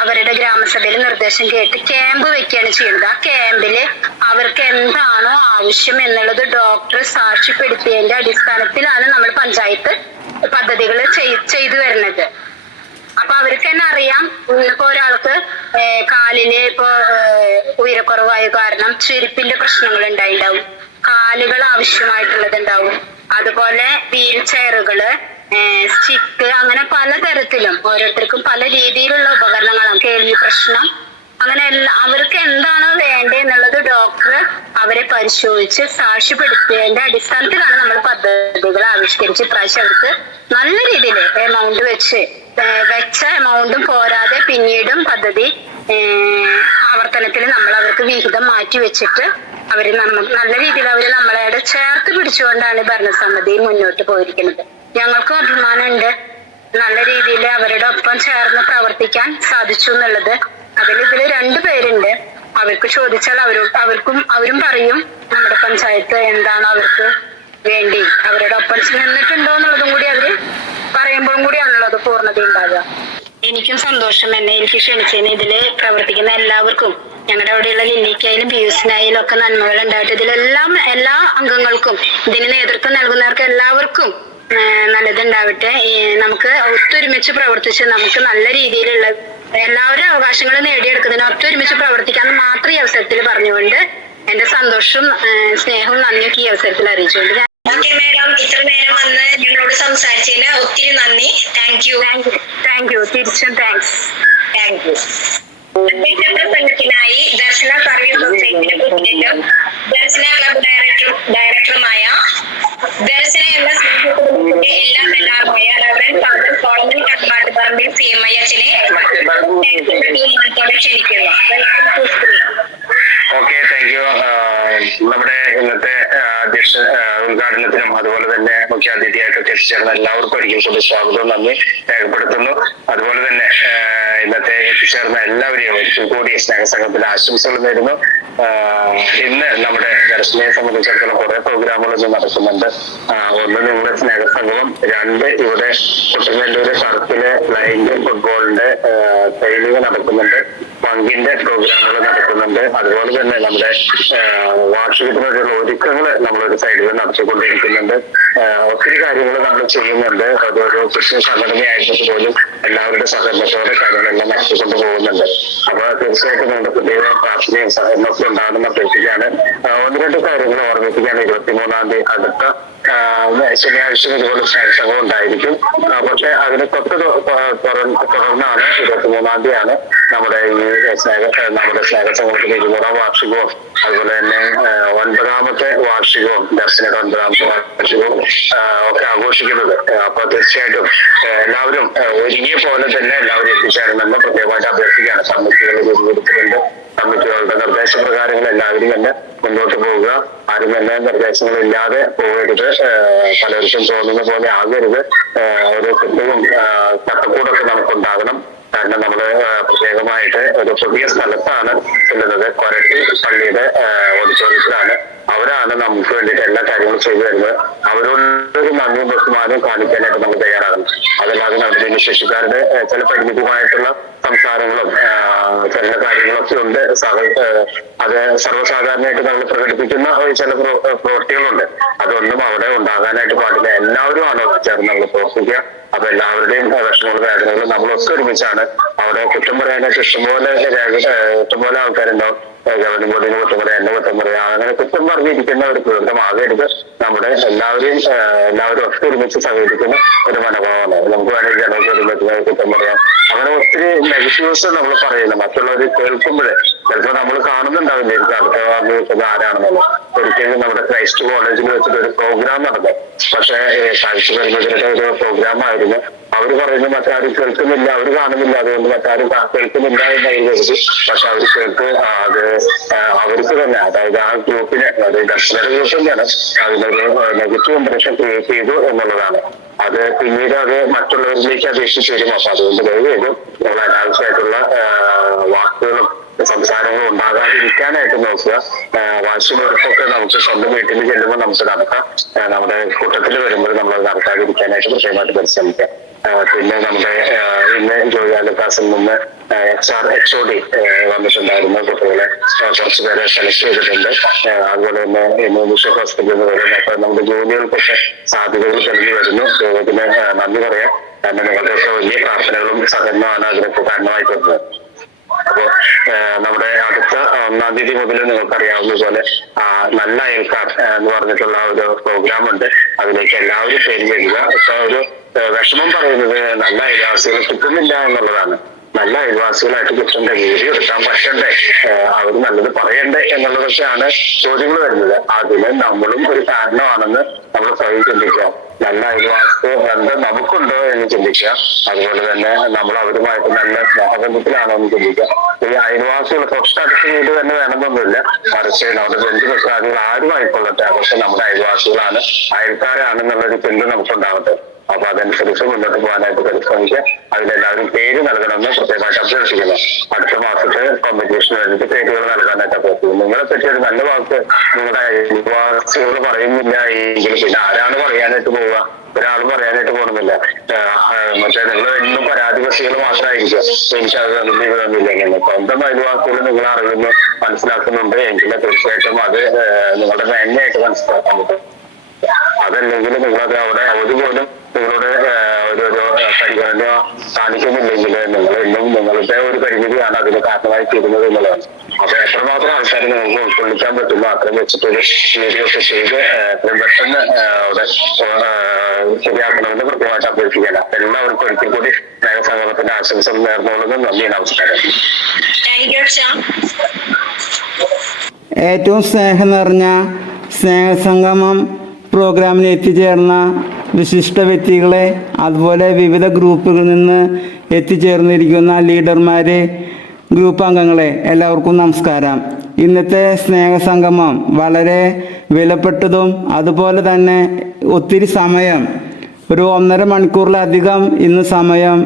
അവരുടെ ഗ്രാമസഭയിൽ നിർദ്ദേശം കേട്ട് ക്യാമ്പ് വെക്കുകയാണ് ചെയ്യുന്നത്. ആ ക്യാമ്പില് അവർക്ക് എന്താണോ ആവശ്യം എന്നുള്ളത് ഡോക്ടർ സാക്ഷ്യപ്പെടുത്തിയതിന്റെ അടിസ്ഥാനത്തിലാണ് നമ്മൾ പഞ്ചായത്ത് പദ്ധതികൾ ചെയ്തു വരുന്നത്. അപ്പൊ അവർക്ക് തന്നെ അറിയാം, ഇന്നിപ്പോ ഒരാൾക്ക് കാലിന് ഇപ്പോ ഉയരക്കുറവായ കാരണം ചെരുപ്പിന്റെ പ്രശ്നങ്ങൾ ഉണ്ടാവും, കാലുകൾ ആവശ്യമായിട്ടുള്ളത് ഉണ്ടാവും, അതുപോലെ വീൽ ചെയറുകള്, സ്റ്റിക്ക്, അങ്ങനെ പലതരത്തിലും ഓരോരുത്തർക്കും പല രീതിയിലുള്ള ഉപകരണങ്ങളാണ്, കേൾവി പ്രശ്നം, അങ്ങനെ അവർക്ക് എന്താണോ വേണ്ടതെന്നുള്ളത് ഡോക്ടർ അവരെ പരിശോധിച്ച് സാക്ഷ്യപ്പെടുത്തിയതിന്റെ അടിസ്ഥാനത്തിലാണ് നമ്മൾ പദ്ധതികൾ ആവിഷ്കരിച്ച് ഇപ്രാവശ്യം അവർക്ക് നല്ല രീതിയിൽ എമൗണ്ട് വെച്ച എമൗണ്ടും പോരാതെ പിന്നീടും പദ്ധതി ആവർത്തനത്തിൽ നമ്മൾ അവർക്ക് വിഹിതം മാറ്റി വെച്ചിട്ട് അവര് നല്ല രീതിയിൽ അവര് നമ്മളെ ചേർത്ത് പിടിച്ചുകൊണ്ടാണ് ഭരണസമിതി മുന്നോട്ട് പോയിരിക്കുന്നത്. ഞങ്ങൾക്കും അഭിമാനമുണ്ട് നല്ല രീതിയിൽ അവരുടെ ഒപ്പം ചേർന്ന് പ്രവർത്തിക്കാൻ സാധിച്ചു എന്നുള്ളത്. ഇതില് 2 പേരുണ്ട്. അവർക്ക് ചോദിച്ചാൽ അവരും പറയും നമ്മുടെ പഞ്ചായത്ത് എന്താണോ അവർക്ക് വേണ്ടി അവരുടെ ഒപ്പം നിന്നിട്ടുണ്ടോ എന്നുള്ളതും കൂടി അവര് പറയുമ്പോഴും കൂടിയാണല്ലോ അത് പൂർണ്ണത ഉണ്ടാകുക. എനിക്കും സന്തോഷം, എന്നെ എനിക്ക് ക്ഷണിച്ചതിന് ഇതില് പ്രവർത്തിക്കുന്ന എല്ലാവർക്കും, ഞങ്ങളുടെ അവിടെയുള്ള ലില്ലിക്കായാലും പിയൂസിനായാലും ഒക്കെ നന്മകൾ ഉണ്ടായിട്ട് ഇതിലെല്ലാം എല്ലാ അംഗങ്ങൾക്കും ഇതിന് നേതൃത്വം നൽകുന്നവർക്ക് എല്ലാവർക്കും നല്ലതുണ്ടാവട്ടെ. നമുക്ക് ഒത്തൊരുമിച്ച് പ്രവർത്തിച്ച് നമുക്ക് നല്ല രീതിയിലുള്ള എല്ലാവരും അവകാശങ്ങൾ നേടിയെടുക്കുന്നതിന് ഒത്തൊരുമിച്ച് പ്രവർത്തിക്കാമെന്ന് മാത്രം ഈ അവസരത്തിൽ പറഞ്ഞുകൊണ്ട് എന്റെ സന്തോഷവും സ്നേഹവും നന്ദിയൊക്കെ ഈ അവസരത്തിൽ അറിയിച്ചുകൊണ്ട് ഓക്കെ മാഡം, ഇത്ര നേരം വന്ന് ഞങ്ങളോട് സംസാരിച്ചതിന് ഒത്തിരി നന്ദി. Thank you. തിരിച്ചും താങ്ക്സ്. പ്രസംഗത്തിനായി ദർശന സർവീസ് സൊസൈറ്റിയുടെ പ്രസിഡന്റും ദർശന ക്ലബ് ഡയറക്ടറുമായ ദർശന എന്ന സ്നേഹത്തിന്റെ എല്ലാം എല്ലാമായ റവറൻഡ് ഫാദർ സോളമൻ കക്കാട്ടുപറമ്പിൽ CMI അച്ഛനെ ക്ഷണിക്കുന്നു. Okay, thank you. നമ്മുടെ ഇന്നത്തെ ഉദ്ഘാടനത്തിനും അതുപോലെ തന്നെ മുഖ്യാതിഥിയായിട്ടൊക്കെ എത്തിച്ചേർന്ന എല്ലാവർക്കും ഒരിക്കൽ കൂടി സ്വാഗതവും നന്ദി രേഖപ്പെടുത്തുന്നു. അതുപോലെ തന്നെ ഇന്നത്തെ എത്തിച്ചേർന്ന എല്ലാവരെയും ഒരിക്കൽ കൂടി സ്നേഹസംഘത്തിൽ ആശംസകൾ നേരുന്നു. ഇന്ന് നമ്മുടെ ദർശനയെ സംബന്ധിച്ചിടത്തോളം കുറെ പ്രോഗ്രാമുകളൊക്കെ നടക്കുന്നുണ്ട്. ഒന്ന് നിങ്ങളുടെ സ്നേഹസംഗമം, രണ്ട് ഇവിടെ കുട്ടനെല്ലൂര് ടർഫില് ബ്ലൈൻഡ് ഫുട്ബോളിന്റെ ട്രെയിനിങ് നടക്കുന്നുണ്ട്, പങ്കിന്റെ പ്രോഗ്രാമുകൾ നടക്കുന്നുണ്ട്. അതുപോലെ തന്നെ നമ്മുടെ വാർഷികത്തിനുള്ള ഒരുക്കങ്ങൾ നമ്മളൊരു സൈഡിൽ നടത്തിക്കൊണ്ടിരിക്കുന്നുണ്ട്. ഒത്തിരി കാര്യങ്ങൾ നമ്മൾ ചെയ്യുന്നുണ്ട്. അതൊരു ക്രിസ്ത്യൻ സംഘടനയായിട്ട് പോലും എല്ലാവരുടെ സഹകരണത്തോടെ കാര്യങ്ങളെല്ലാം നടത്തിക്കൊണ്ട് പോകുന്നുണ്ട്. അപ്പൊ തീർച്ചയായിട്ടും നമ്മുടെ പ്രത്യേക പ്രാർത്ഥനയും സഹകരണമൊക്കെ ഉണ്ടാകുന്ന അപേക്ഷിക്കുകയാണ്. ഒന്ന് രണ്ട് കാര്യങ്ങൾ ഓർമ്മിപ്പിക്കുകയാണ്. 23-ാം തീയതി അടുത്ത ശനിയാഴ്ച ഇതുപോലെ സ്നേഹസംഘം ഉണ്ടായിരിക്കും. പക്ഷെ അതിന് തുടർന്നാണ് 23-ാം തീയതിയാണ് നമ്മുടെ ഈ സ്നേഹസംഘത്തിന്റെ 200-ാം വാർഷികവും അതുപോലെ തന്നെ 9ാമത്തെ വാർഷികവും ദർശനയുടെ 9ാമത്തെ വാർഷികവും ഒക്കെ ആഘോഷിക്കുന്നത്. അപ്പൊ തീർച്ചയായിട്ടും എല്ലാവരും ഒരുങ്ങിയ പോലെ തന്നെ എല്ലാവരും എത്തിച്ചേരണമെന്ന് പ്രത്യേകമായിട്ട് അഭ്യർത്ഥിക്കുകയാണ്. കമ്മിറ്റികൾ രൂപീകരിച്ചിട്ടുണ്ട്. കമ്മിറ്റികളുടെ നിർദ്ദേശപ്രകാരങ്ങൾ എല്ലാവരും തന്നെ മുന്നോട്ട് പോവുക. ആരും തന്നെ നിർദ്ദേശങ്ങളില്ലാതെ പോകരുത്. പലർക്കും തോന്നുന്ന പോലെ ആകരുത്. ഒരു കൃത്യവും ചട്ടക്കൂടൊക്കെ നമുക്കുണ്ടാകണം. കാരണം നമ്മള് പ്രത്യേകമായിട്ട് ഒരു പുതിയ സ്ഥലത്താണ് ചെല്ലുന്നത്. കൊരട്ടി പള്ളിയുടെ ഓഡിറ്റോറിയത്തിലാണ്. അവരാണ് നമുക്ക് വേണ്ടിയിട്ട് എല്ലാ കാര്യങ്ങളും ചെയ്തു തരുന്നത്. അവരോടൊരു നന്ദിയും ബഹുമാനവും കാണിക്കാനായിട്ട് നമ്മൾ തയ്യാറാകണം. അതല്ലാതെ നമ്മുടെ ഭിന്നശേഷിക്കാരുടെ ചില പരിമിതമായിട്ടുള്ള സംസാരങ്ങളും ചില കാര്യങ്ങളൊക്കെ ഉണ്ട്. അത് സർവ്വസാധാരണയായിട്ട് നമ്മൾ പ്രകടിപ്പിക്കുന്ന ചില പ്രവൃത്തികളുണ്ട്. അതൊന്നും അവിടെ ഉണ്ടാകാനായിട്ട് പാടില്ല. എല്ലാവരും ആണ് ചേർന്ന് നമ്മൾ പ്രവർത്തിക്കുക. അപ്പൊ എല്ലാവരുടെയും വിഷമങ്ങളും വേദനകളും നമ്മളൊക്കെ ഒരുമിച്ചാണ്. അവിടെ കുറ്റം പറയാനായിട്ട് ഇഷ്ടംപോലെ ആൾക്കാരുണ്ടാവും. ഗവൺമെന്റ് ബോർഡിന് കുറ്റം പറയാം, എന്നെ കുറ്റം പറയാം, അങ്ങനെ കുറ്റം പറഞ്ഞിരിക്കുന്ന ഒരു പ്രകൃതമാകരുത്. നമ്മുടെ എല്ലാവരും ഒക്കെ ഒരുമിച്ച് സഹകരിക്കുന്ന ഒരു മനോഭാവമാണ്. നമുക്ക് വേണമെങ്കിൽ ജനങ്ങൾക്ക് കുറ്റം പറയാം. അങ്ങനെ ഒത്തിരി നെഗറ്റീവ്സ് നമ്മൾ പറയുന്നത് മറ്റുള്ളവർ കേൾക്കുമ്പോഴേ ചിലപ്പോൾ നമ്മൾ കാണുന്നുണ്ടാവില്ല എനിക്ക് അടുത്ത ആരാണെന്നല്ലോ. ഒരിക്കലും നമ്മുടെ ക്രൈസ്റ്റ് കോളേജിൽ വെച്ചിട്ട് ഒരു പ്രോഗ്രാം നടന്നു. പക്ഷെ കാഴ്ച പരിമിതരുടെ ഒരു പ്രോഗ്രാം ആയിരുന്നു. അവര് പറയുന്നത് മറ്റാരും കേൾക്കുന്നില്ല, അവര് കാണുന്നില്ല, അതുകൊണ്ട് മറ്റാരും കേൾക്കുന്നില്ല എന്നായിരുന്നു കരുതി. പക്ഷെ അവർ അത് അവർക്ക് തന്നെ, അതായത് ആ ഗ്രൂപ്പിന്, അതായത് ദർശനയുടെ ഗ്രൂപ്പ് തന്നെയാണ് അതിനൊരു നെഗറ്റീവ് ഇംപ്രഷൻ ക്രിയേറ്റ് ചെയ്തു എന്നുള്ളതാണ്. അത് പിന്നീട് അത് മറ്റുള്ളവരിലേക്ക് അപേക്ഷിച്ച് വരും. അപ്പൊ അതുകൊണ്ട് ദയവേത് നമ്മൾ അനാവശ്യമായിട്ടുള്ള വാക്കുകളും സംസാരങ്ങളും ഉണ്ടാകാതിരിക്കാനായിട്ട് നോക്കുക. വാശിമുറപ്പൊക്കെ നമുക്ക് സ്വന്തം വീട്ടിൽ ചെല്ലുമ്പോൾ നമുക്ക് നടക്കാം. നമ്മുടെ കൂട്ടത്തിൽ വരുമ്പോൾ നമ്മൾ നടക്കാതിരിക്കാനായിട്ട് പ്രത്യേകമായിട്ട് പരിശ്രമിക്കാം. പിന്നെ നമ്മുടെ ഇന്ന് ജോയാലുക്കാസിൽ നിന്ന് HOD വന്നിട്ടുണ്ടായിരുന്നു. കുട്ടികളെ കുറച്ച് പേരെ സെലക്ട് ചെയ്തിട്ടുണ്ട്. അതുപോലെ തന്നെ ബിഷപ്പ് ഹോസ്പിറ്റലിൽ നിന്ന് വരും. അപ്പൊ നമ്മുടെ ജോലികൾക്കൊക്കെ സാധ്യതകൾ തെളിഞ്ഞു വരുന്നു. ദൈവത്തിന് നന്ദി പറയാം. കാരണം നിങ്ങളുടെയൊക്കെ വലിയ പ്രാർത്ഥനകളും സഹകരണമാണ് അതിനൊക്കെ കാരണമായിട്ട് വരുന്നത്. അപ്പോ നമ്മുടെ അടുത്ത 1-ാം തീയതി മുതൽ നിങ്ങൾക്കറിയാവുന്ന പോലെ നല്ല അയൽക്കാർ എന്ന് പറഞ്ഞിട്ടുള്ള ഒരു പ്രോഗ്രാം ഉണ്ട്. അതിലേക്ക് എല്ലാവരും പേര് ചെയ്യുക. ഇപ്പൊ ഒരു വിഷമം പറയുന്നത് നല്ല അയൽവാസികൾ കിട്ടുന്നില്ല എന്നുള്ളതാണ്. നല്ല അയൽവാസികളായിട്ട് കിട്ടണ്ടേ, വീഡിയോ എടുക്കാൻ പറ്റണ്ടേ, അവർ നല്ലത് പറയണ്ടേ എന്നുള്ളതൊക്കെയാണ് ചോദ്യങ്ങൾ വരുന്നത്. അതിന് നമ്മളും ഒരു കാരണമാണെന്ന് നമ്മൾ സ്വയം ചിന്തിക്കുക. നല്ല അയൽവാസ ബന്ധം നമുക്കുണ്ടോ എന്ന് ചിന്തിക്കുക. അതുപോലെ തന്നെ നമ്മൾ അവരുമായിട്ട് നല്ല സ്നേഹബന്ധത്തിലാണോ എന്ന് ചിന്തിക്കുക. ഈ അയൽവാസികൾ തൊട്ടടുത്ത വീട് തന്നെ വേണമെന്നൊന്നുമില്ല, മറിച്ച് നമ്മുടെ ബന്ധുമിത്രാദികൾ ആരുമായിക്കൊള്ളട്ടെ, പക്ഷെ നമ്മുടെ അയൽവാസികളാണ്, അയൽക്കാരാണെന്നുള്ളൊരു ചിന്ത നമുക്കുണ്ടാവട്ടെ. അപ്പൊ അതനുസരിച്ച് മുന്നോട്ട് പോകാനായിട്ട് പരിശ്രമിക്കുക. അതിലെല്ലാവരും പേര് നൽകണമെന്ന് പ്രത്യേകമായിട്ട് അഭ്യർത്ഥിക്കുന്നു. അടുത്ത മാസത്തെ കോമ്പറ്റീഷന് വേണ്ടിയിട്ട് പേരുകൾ നൽകാനായിട്ട് അഭ്യർത്ഥിക്കുന്നു. നിങ്ങളെ പറ്റി ഒരു നല്ല വാക്ക് നിങ്ങളുടെ അയൽവാസികൾ പറയുന്നില്ല എങ്കിൽ പിന്നെ ആരാണ് പറയാനായിട്ട് പോവുക? ഒരാളും പറയാനായിട്ട് പോകുന്നില്ല. മറ്റേ നിങ്ങൾ എന്നും പരാതിപക്ഷികൾ മാത്രമായിരിക്കും. എനിക്കത് തന്നില്ല എങ്ങനെ സ്വന്തം അയൽവാസികൾ നിങ്ങൾ അറിയുന്നു, മനസ്സിലാക്കുന്നുണ്ട് എങ്കിൽ തീർച്ചയായിട്ടും അത് നിങ്ങളുടെ മേന്മയായിട്ട് മനസ്സിലാക്കാൻ പറ്റും. അതല്ലെങ്കിൽ നിങ്ങളത് അവിടെ അവധി പോലും നിങ്ങളുടെ ഒരു പരിഗണന കാണിക്കുന്നില്ലെങ്കിൽ നിങ്ങൾ എന്നും നിങ്ങളുടെ ഒരു പരിമിതിയാണ് അതിന് കാരണമായി തീരുന്നത് എന്നുള്ളതാണ്. അപ്പൊ എത്രമാത്രം ആൾക്കാരെ നിങ്ങൾക്ക് ഉൾക്കൊള്ളിക്കാൻ പറ്റുമോ അത്രയും വെച്ചിട്ടൊരു വീഡിയോ ഒക്കെ ചെയ്ത് പെട്ടെന്ന് അവിടെ ശരിയാക്കണമെന്ന് കൃത്യമായിട്ട് അഭ്യർത്ഥിക്കുകയാണ്. എല്ലാവർക്കും ഒരിക്കൽ കൂടി സ്നേഹസംഗമത്തിന്റെ ആശംസകൾ നേർന്നുകൊള്ളുന്നു. നന്ദി, നമസ്കാരം. ഏറ്റവും സ്നേഹം നിറഞ്ഞ സ്നേഹസംഗമം പ്രോഗ്രാമിന് എത്തിച്ചേർന്ന വിശിഷ്ട വ്യക്തികളെ, അതുപോലെ വിവിധ ഗ്രൂപ്പുകളിൽ നിന്ന് എത്തിച്ചേർന്നിരിക്കുന്ന ലീഡർമാരെ, ഗ്രൂപ്പ് അംഗങ്ങളെ എല്ലാവർക്കും നമസ്കാരം. ഇന്നത്തെ സ്നേഹസംഗമം വളരെ വിലപ്പെട്ടതും അതുപോലെ തന്നെ ഒത്തിരി സമയം, ഒരു 1.5 മണിക്കൂറിലധികം ഇന്ന് സമയം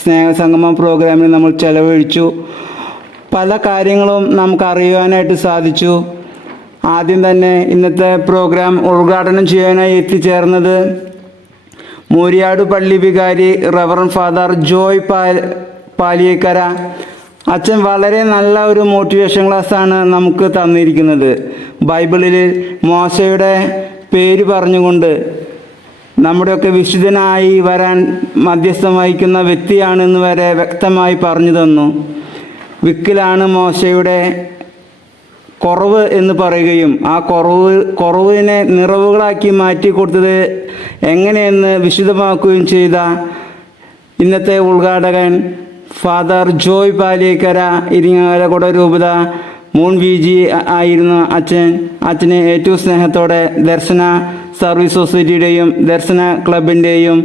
സ്നേഹസംഗമം പ്രോഗ്രാമിൽ നമ്മൾ ചെലവഴിച്ചു. പല കാര്യങ്ങളും നമുക്ക് അറിയുവാനായിട്ട് സാധിച്ചു. ആദ്യം തന്നെ ഇന്നത്തെ പ്രോഗ്രാം ഉദ്ഘാടനം ചെയ്യാനായി എത്തിച്ചേർന്നത് മൂരിയാട് പള്ളി വികാരി റവറൻ ഫാദർ ജോയ് പാലിയേക്കര അച്ഛൻ. വളരെ നല്ല ഒരു മോട്ടിവേഷൻ ക്ലാസ്സാണ് നമുക്ക് തന്നിരിക്കുന്നത്. ബൈബിളിൽ മോശയുടെ പേര് പറഞ്ഞുകൊണ്ട് നമ്മുടെയൊക്കെ വിശുദ്ധനായി വരാൻ മധ്യസ്ഥം വഹിക്കുന്ന വ്യക്തിയാണെന്ന് വരെ വ്യക്തമായി പറഞ്ഞു തന്നു. വിക്കിലാണ് മോശയുടെ കുറവ് എന്ന് പറയുകയും ആ കുറവിനെ നിറവുകളാക്കി മാറ്റി കൊടുത്തത് എങ്ങനെയെന്ന് വിശദമാക്കുകയും ചെയ്ത ഇന്നത്തെ ഉദ്ഘാടകൻ ഫാദർ ജോയ് പാലിയേക്കര, ഇരിങ്ങാലക്കുട രൂപത മൂൺ VG ആയിരുന്ന അച്ഛനെ ഏറ്റവും സ്നേഹത്തോടെ ദർശന സർവീസ് സൊസൈറ്റിയുടെയും ദർശന ക്ലബിൻ്റെയും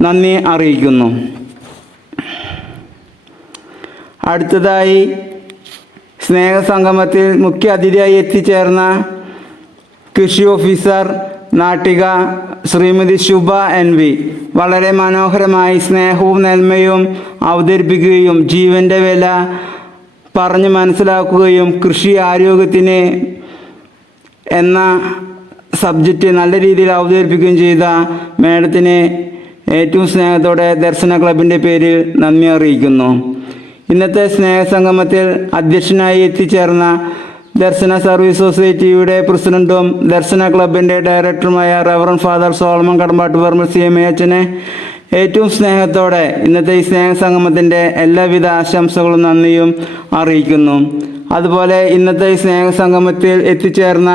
നന്ദി അറിയിക്കുന്നു. അടുത്തതായി സ്നേഹസംഗമത്തിൽ മുഖ്യ അതിഥിയായി എത്തിച്ചേർന്ന കൃഷി ഓഫീസർ നാട്ടിക ശ്രീമതി ശുഭ NV വളരെ മനോഹരമായി സ്നേഹവും നന്മയും അവതരിപ്പിക്കുകയും ജീവൻ്റെ വില പറഞ്ഞു മനസ്സിലാക്കുകയും കൃഷി ആരോഗ്യത്തിന് എന്ന സബ്ജക്റ്റ് നല്ല രീതിയിൽ അവതരിപ്പിക്കുകയും ചെയ്ത മേഡത്തിന് ഏറ്റവും സ്നേഹത്തോടെ ദർശന ക്ലബിൻ്റെ പേരിൽ നന്ദി അറിയിക്കുന്നു. ഇന്നത്തെ സ്നേഹസംഗമത്തിൽ അധ്യക്ഷനായി എത്തിച്ചേർന്ന ദർശന സർവീസ് സൊസൈറ്റിയുടെ പ്രസിഡന്റും ദർശന ക്ലബിൻ്റെ ഡയറക്ടറുമായ റവറൻ ഫാദർ സോളമൻ കടമ്പാട്ട് പറമ്പിൽ CMA അച്ഛനെ ഏറ്റവും സ്നേഹത്തോടെ ഇന്നത്തെ ഈ സ്നേഹസംഗമത്തിൻ്റെ എല്ലാവിധ ആശംസകളും നന്ദിയും അറിയിക്കുന്നു. അതുപോലെ ഇന്നത്തെ ഈ സ്നേഹസംഗമത്തിൽ എത്തിച്ചേർന്ന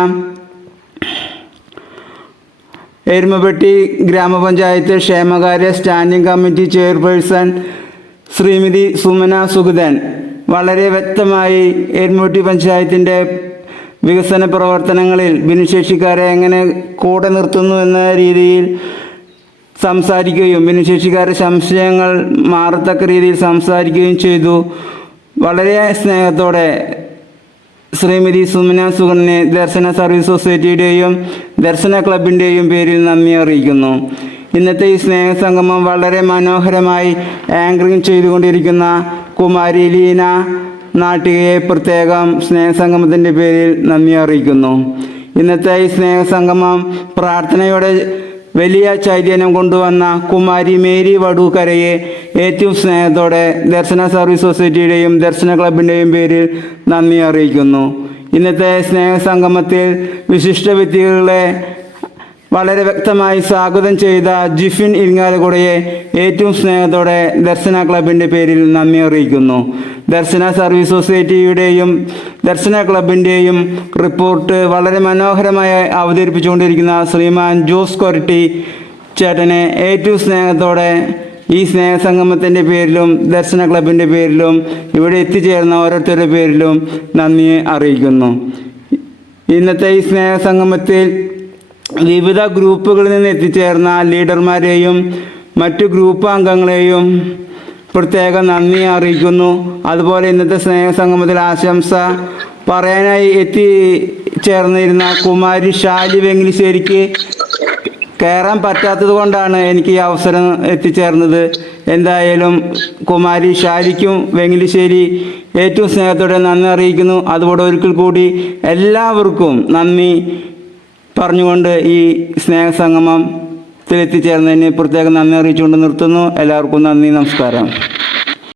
എരുമപ്പെട്ടി ഗ്രാമപഞ്ചായത്ത് ക്ഷേമകാര്യ standing committee chairperson Shrimati Sumana Sugathan വളരെ വ്യക്തമായി എരുമപ്പെട്ടി പഞ്ചായത്തിൻ്റെ വികസന പ്രവർത്തനങ്ങളിൽ ഭിന്നശേഷിക്കാരെ എങ്ങനെ കൂടെ നിർത്തുന്നു എന്ന രീതിയിൽ സംസാരിക്കുകയും ഭിന്നശേഷിക്കാരുടെ സംശയങ്ങൾ മാറത്തക്ക രീതിയിൽ സംസാരിക്കുകയും ചെയ്തു. വളരെ സ്നേഹത്തോടെ ശ്രീമതി സുമന സുഗതനെ ദർശന സർവീസ് സൊസൈറ്റിയുടെയും ദർശന ക്ലബിൻ്റെയും പേരിൽ നന്ദി അറിയിക്കുന്നു. ഇന്നത്തെ ഈ സ്നേഹസംഗമം വളരെ മനോഹരമായി ആങ്കറിങ് ചെയ്തുകൊണ്ടിരിക്കുന്ന കുമാരി ലീന നാട്ടികയെ പ്രത്യേകം സ്നേഹസംഗമത്തിൻ്റെ പേരിൽ നന്ദി അറിയിക്കുന്നു. ഇന്നത്തെ ഈ സ്നേഹസംഗമം പ്രാർത്ഥനയോടെ വലിയ ചൈതന്യം കൊണ്ടുവന്ന കുമാരി മേരി വടൂക്കരയെ ഏറ്റവും സ്നേഹത്തോടെ ദർശന സർവീസ് സൊസൈറ്റിയുടെയും ദർശന ക്ലബിൻ്റെയും പേരിൽ നന്ദി അറിയിക്കുന്നു. ഇന്നത്തെ സ്നേഹസംഗമത്തിൽ വിശിഷ്ട വ്യക്തികളെ വളരെ വ്യക്തമായി സ്വാഗതം ചെയ്ത ജിഫിൻ ഇരിങ്ങാലക്കുടയെ ഏറ്റവും സ്നേഹത്തോടെ ദർശന ക്ലബിൻ്റെ പേരിൽ നന്ദി അറിയിക്കുന്നു. ദർശന സർവീസ് സൊസൈറ്റിയുടെയും ദർശന ക്ലബിൻ്റെയും റിപ്പോർട്ട് വളരെ മനോഹരമായി അവതരിപ്പിച്ചുകൊണ്ടിരിക്കുന്ന ശ്രീമാൻ ജോസ് കൊരട്ടി ചേട്ടനെ ഏറ്റവും സ്നേഹത്തോടെ ഈ സ്നേഹസംഗമത്തിൻ്റെ പേരിലും ദർശന ക്ലബിൻ്റെ പേരിലും ഇവിടെ എത്തിച്ചേർന്ന ഓരോരുത്തരുടെ പേരിലും നന്ദി അറിയിക്കുന്നു. ഇന്നത്തെ ഈ സ്നേഹസംഗമത്തിൽ വിവിധ ഗ്രൂപ്പുകളിൽ നിന്ന് എത്തിച്ചേർന്ന ലീഡർമാരെയും മറ്റു ഗ്രൂപ്പ് അംഗങ്ങളെയും പ്രത്യേകം നന്ദി അറിയിക്കുന്നു. അതുപോലെ ഇന്നത്തെ സ്നേഹസംഗമത്തിൽ ആശംസ പറയാനായി എത്തിച്ചേർന്നിരുന്ന കുമാരി ഷാലി വെങ്ങിലിശ്ശേരിക്ക് കയറാൻ പറ്റാത്തത് കൊണ്ടാണ് എനിക്ക് ഈ അവസരം എത്തിച്ചേർന്നത്. എന്തായാലും കുമാരി ഷാലിക്കും വെങ്ങിലിശ്ശേരി ഏറ്റവും സ്നേഹത്തോടെ നന്ദി അറിയിക്കുന്നു. അതുപോലെ ഒരിക്കൽ കൂടി എല്ലാവർക്കും നന്ദി പറഞ്ഞുകൊണ്ട് ഈ സ്നേഹസംഗമത്തിൽ എത്തിച്ചേർന്നതിന് പ്രത്യേകം നന്ദി അറിയിച്ചുകൊണ്ട് നിർത്തുന്നു. എല്ലാവർക്കും നന്ദി, നമസ്കാരം.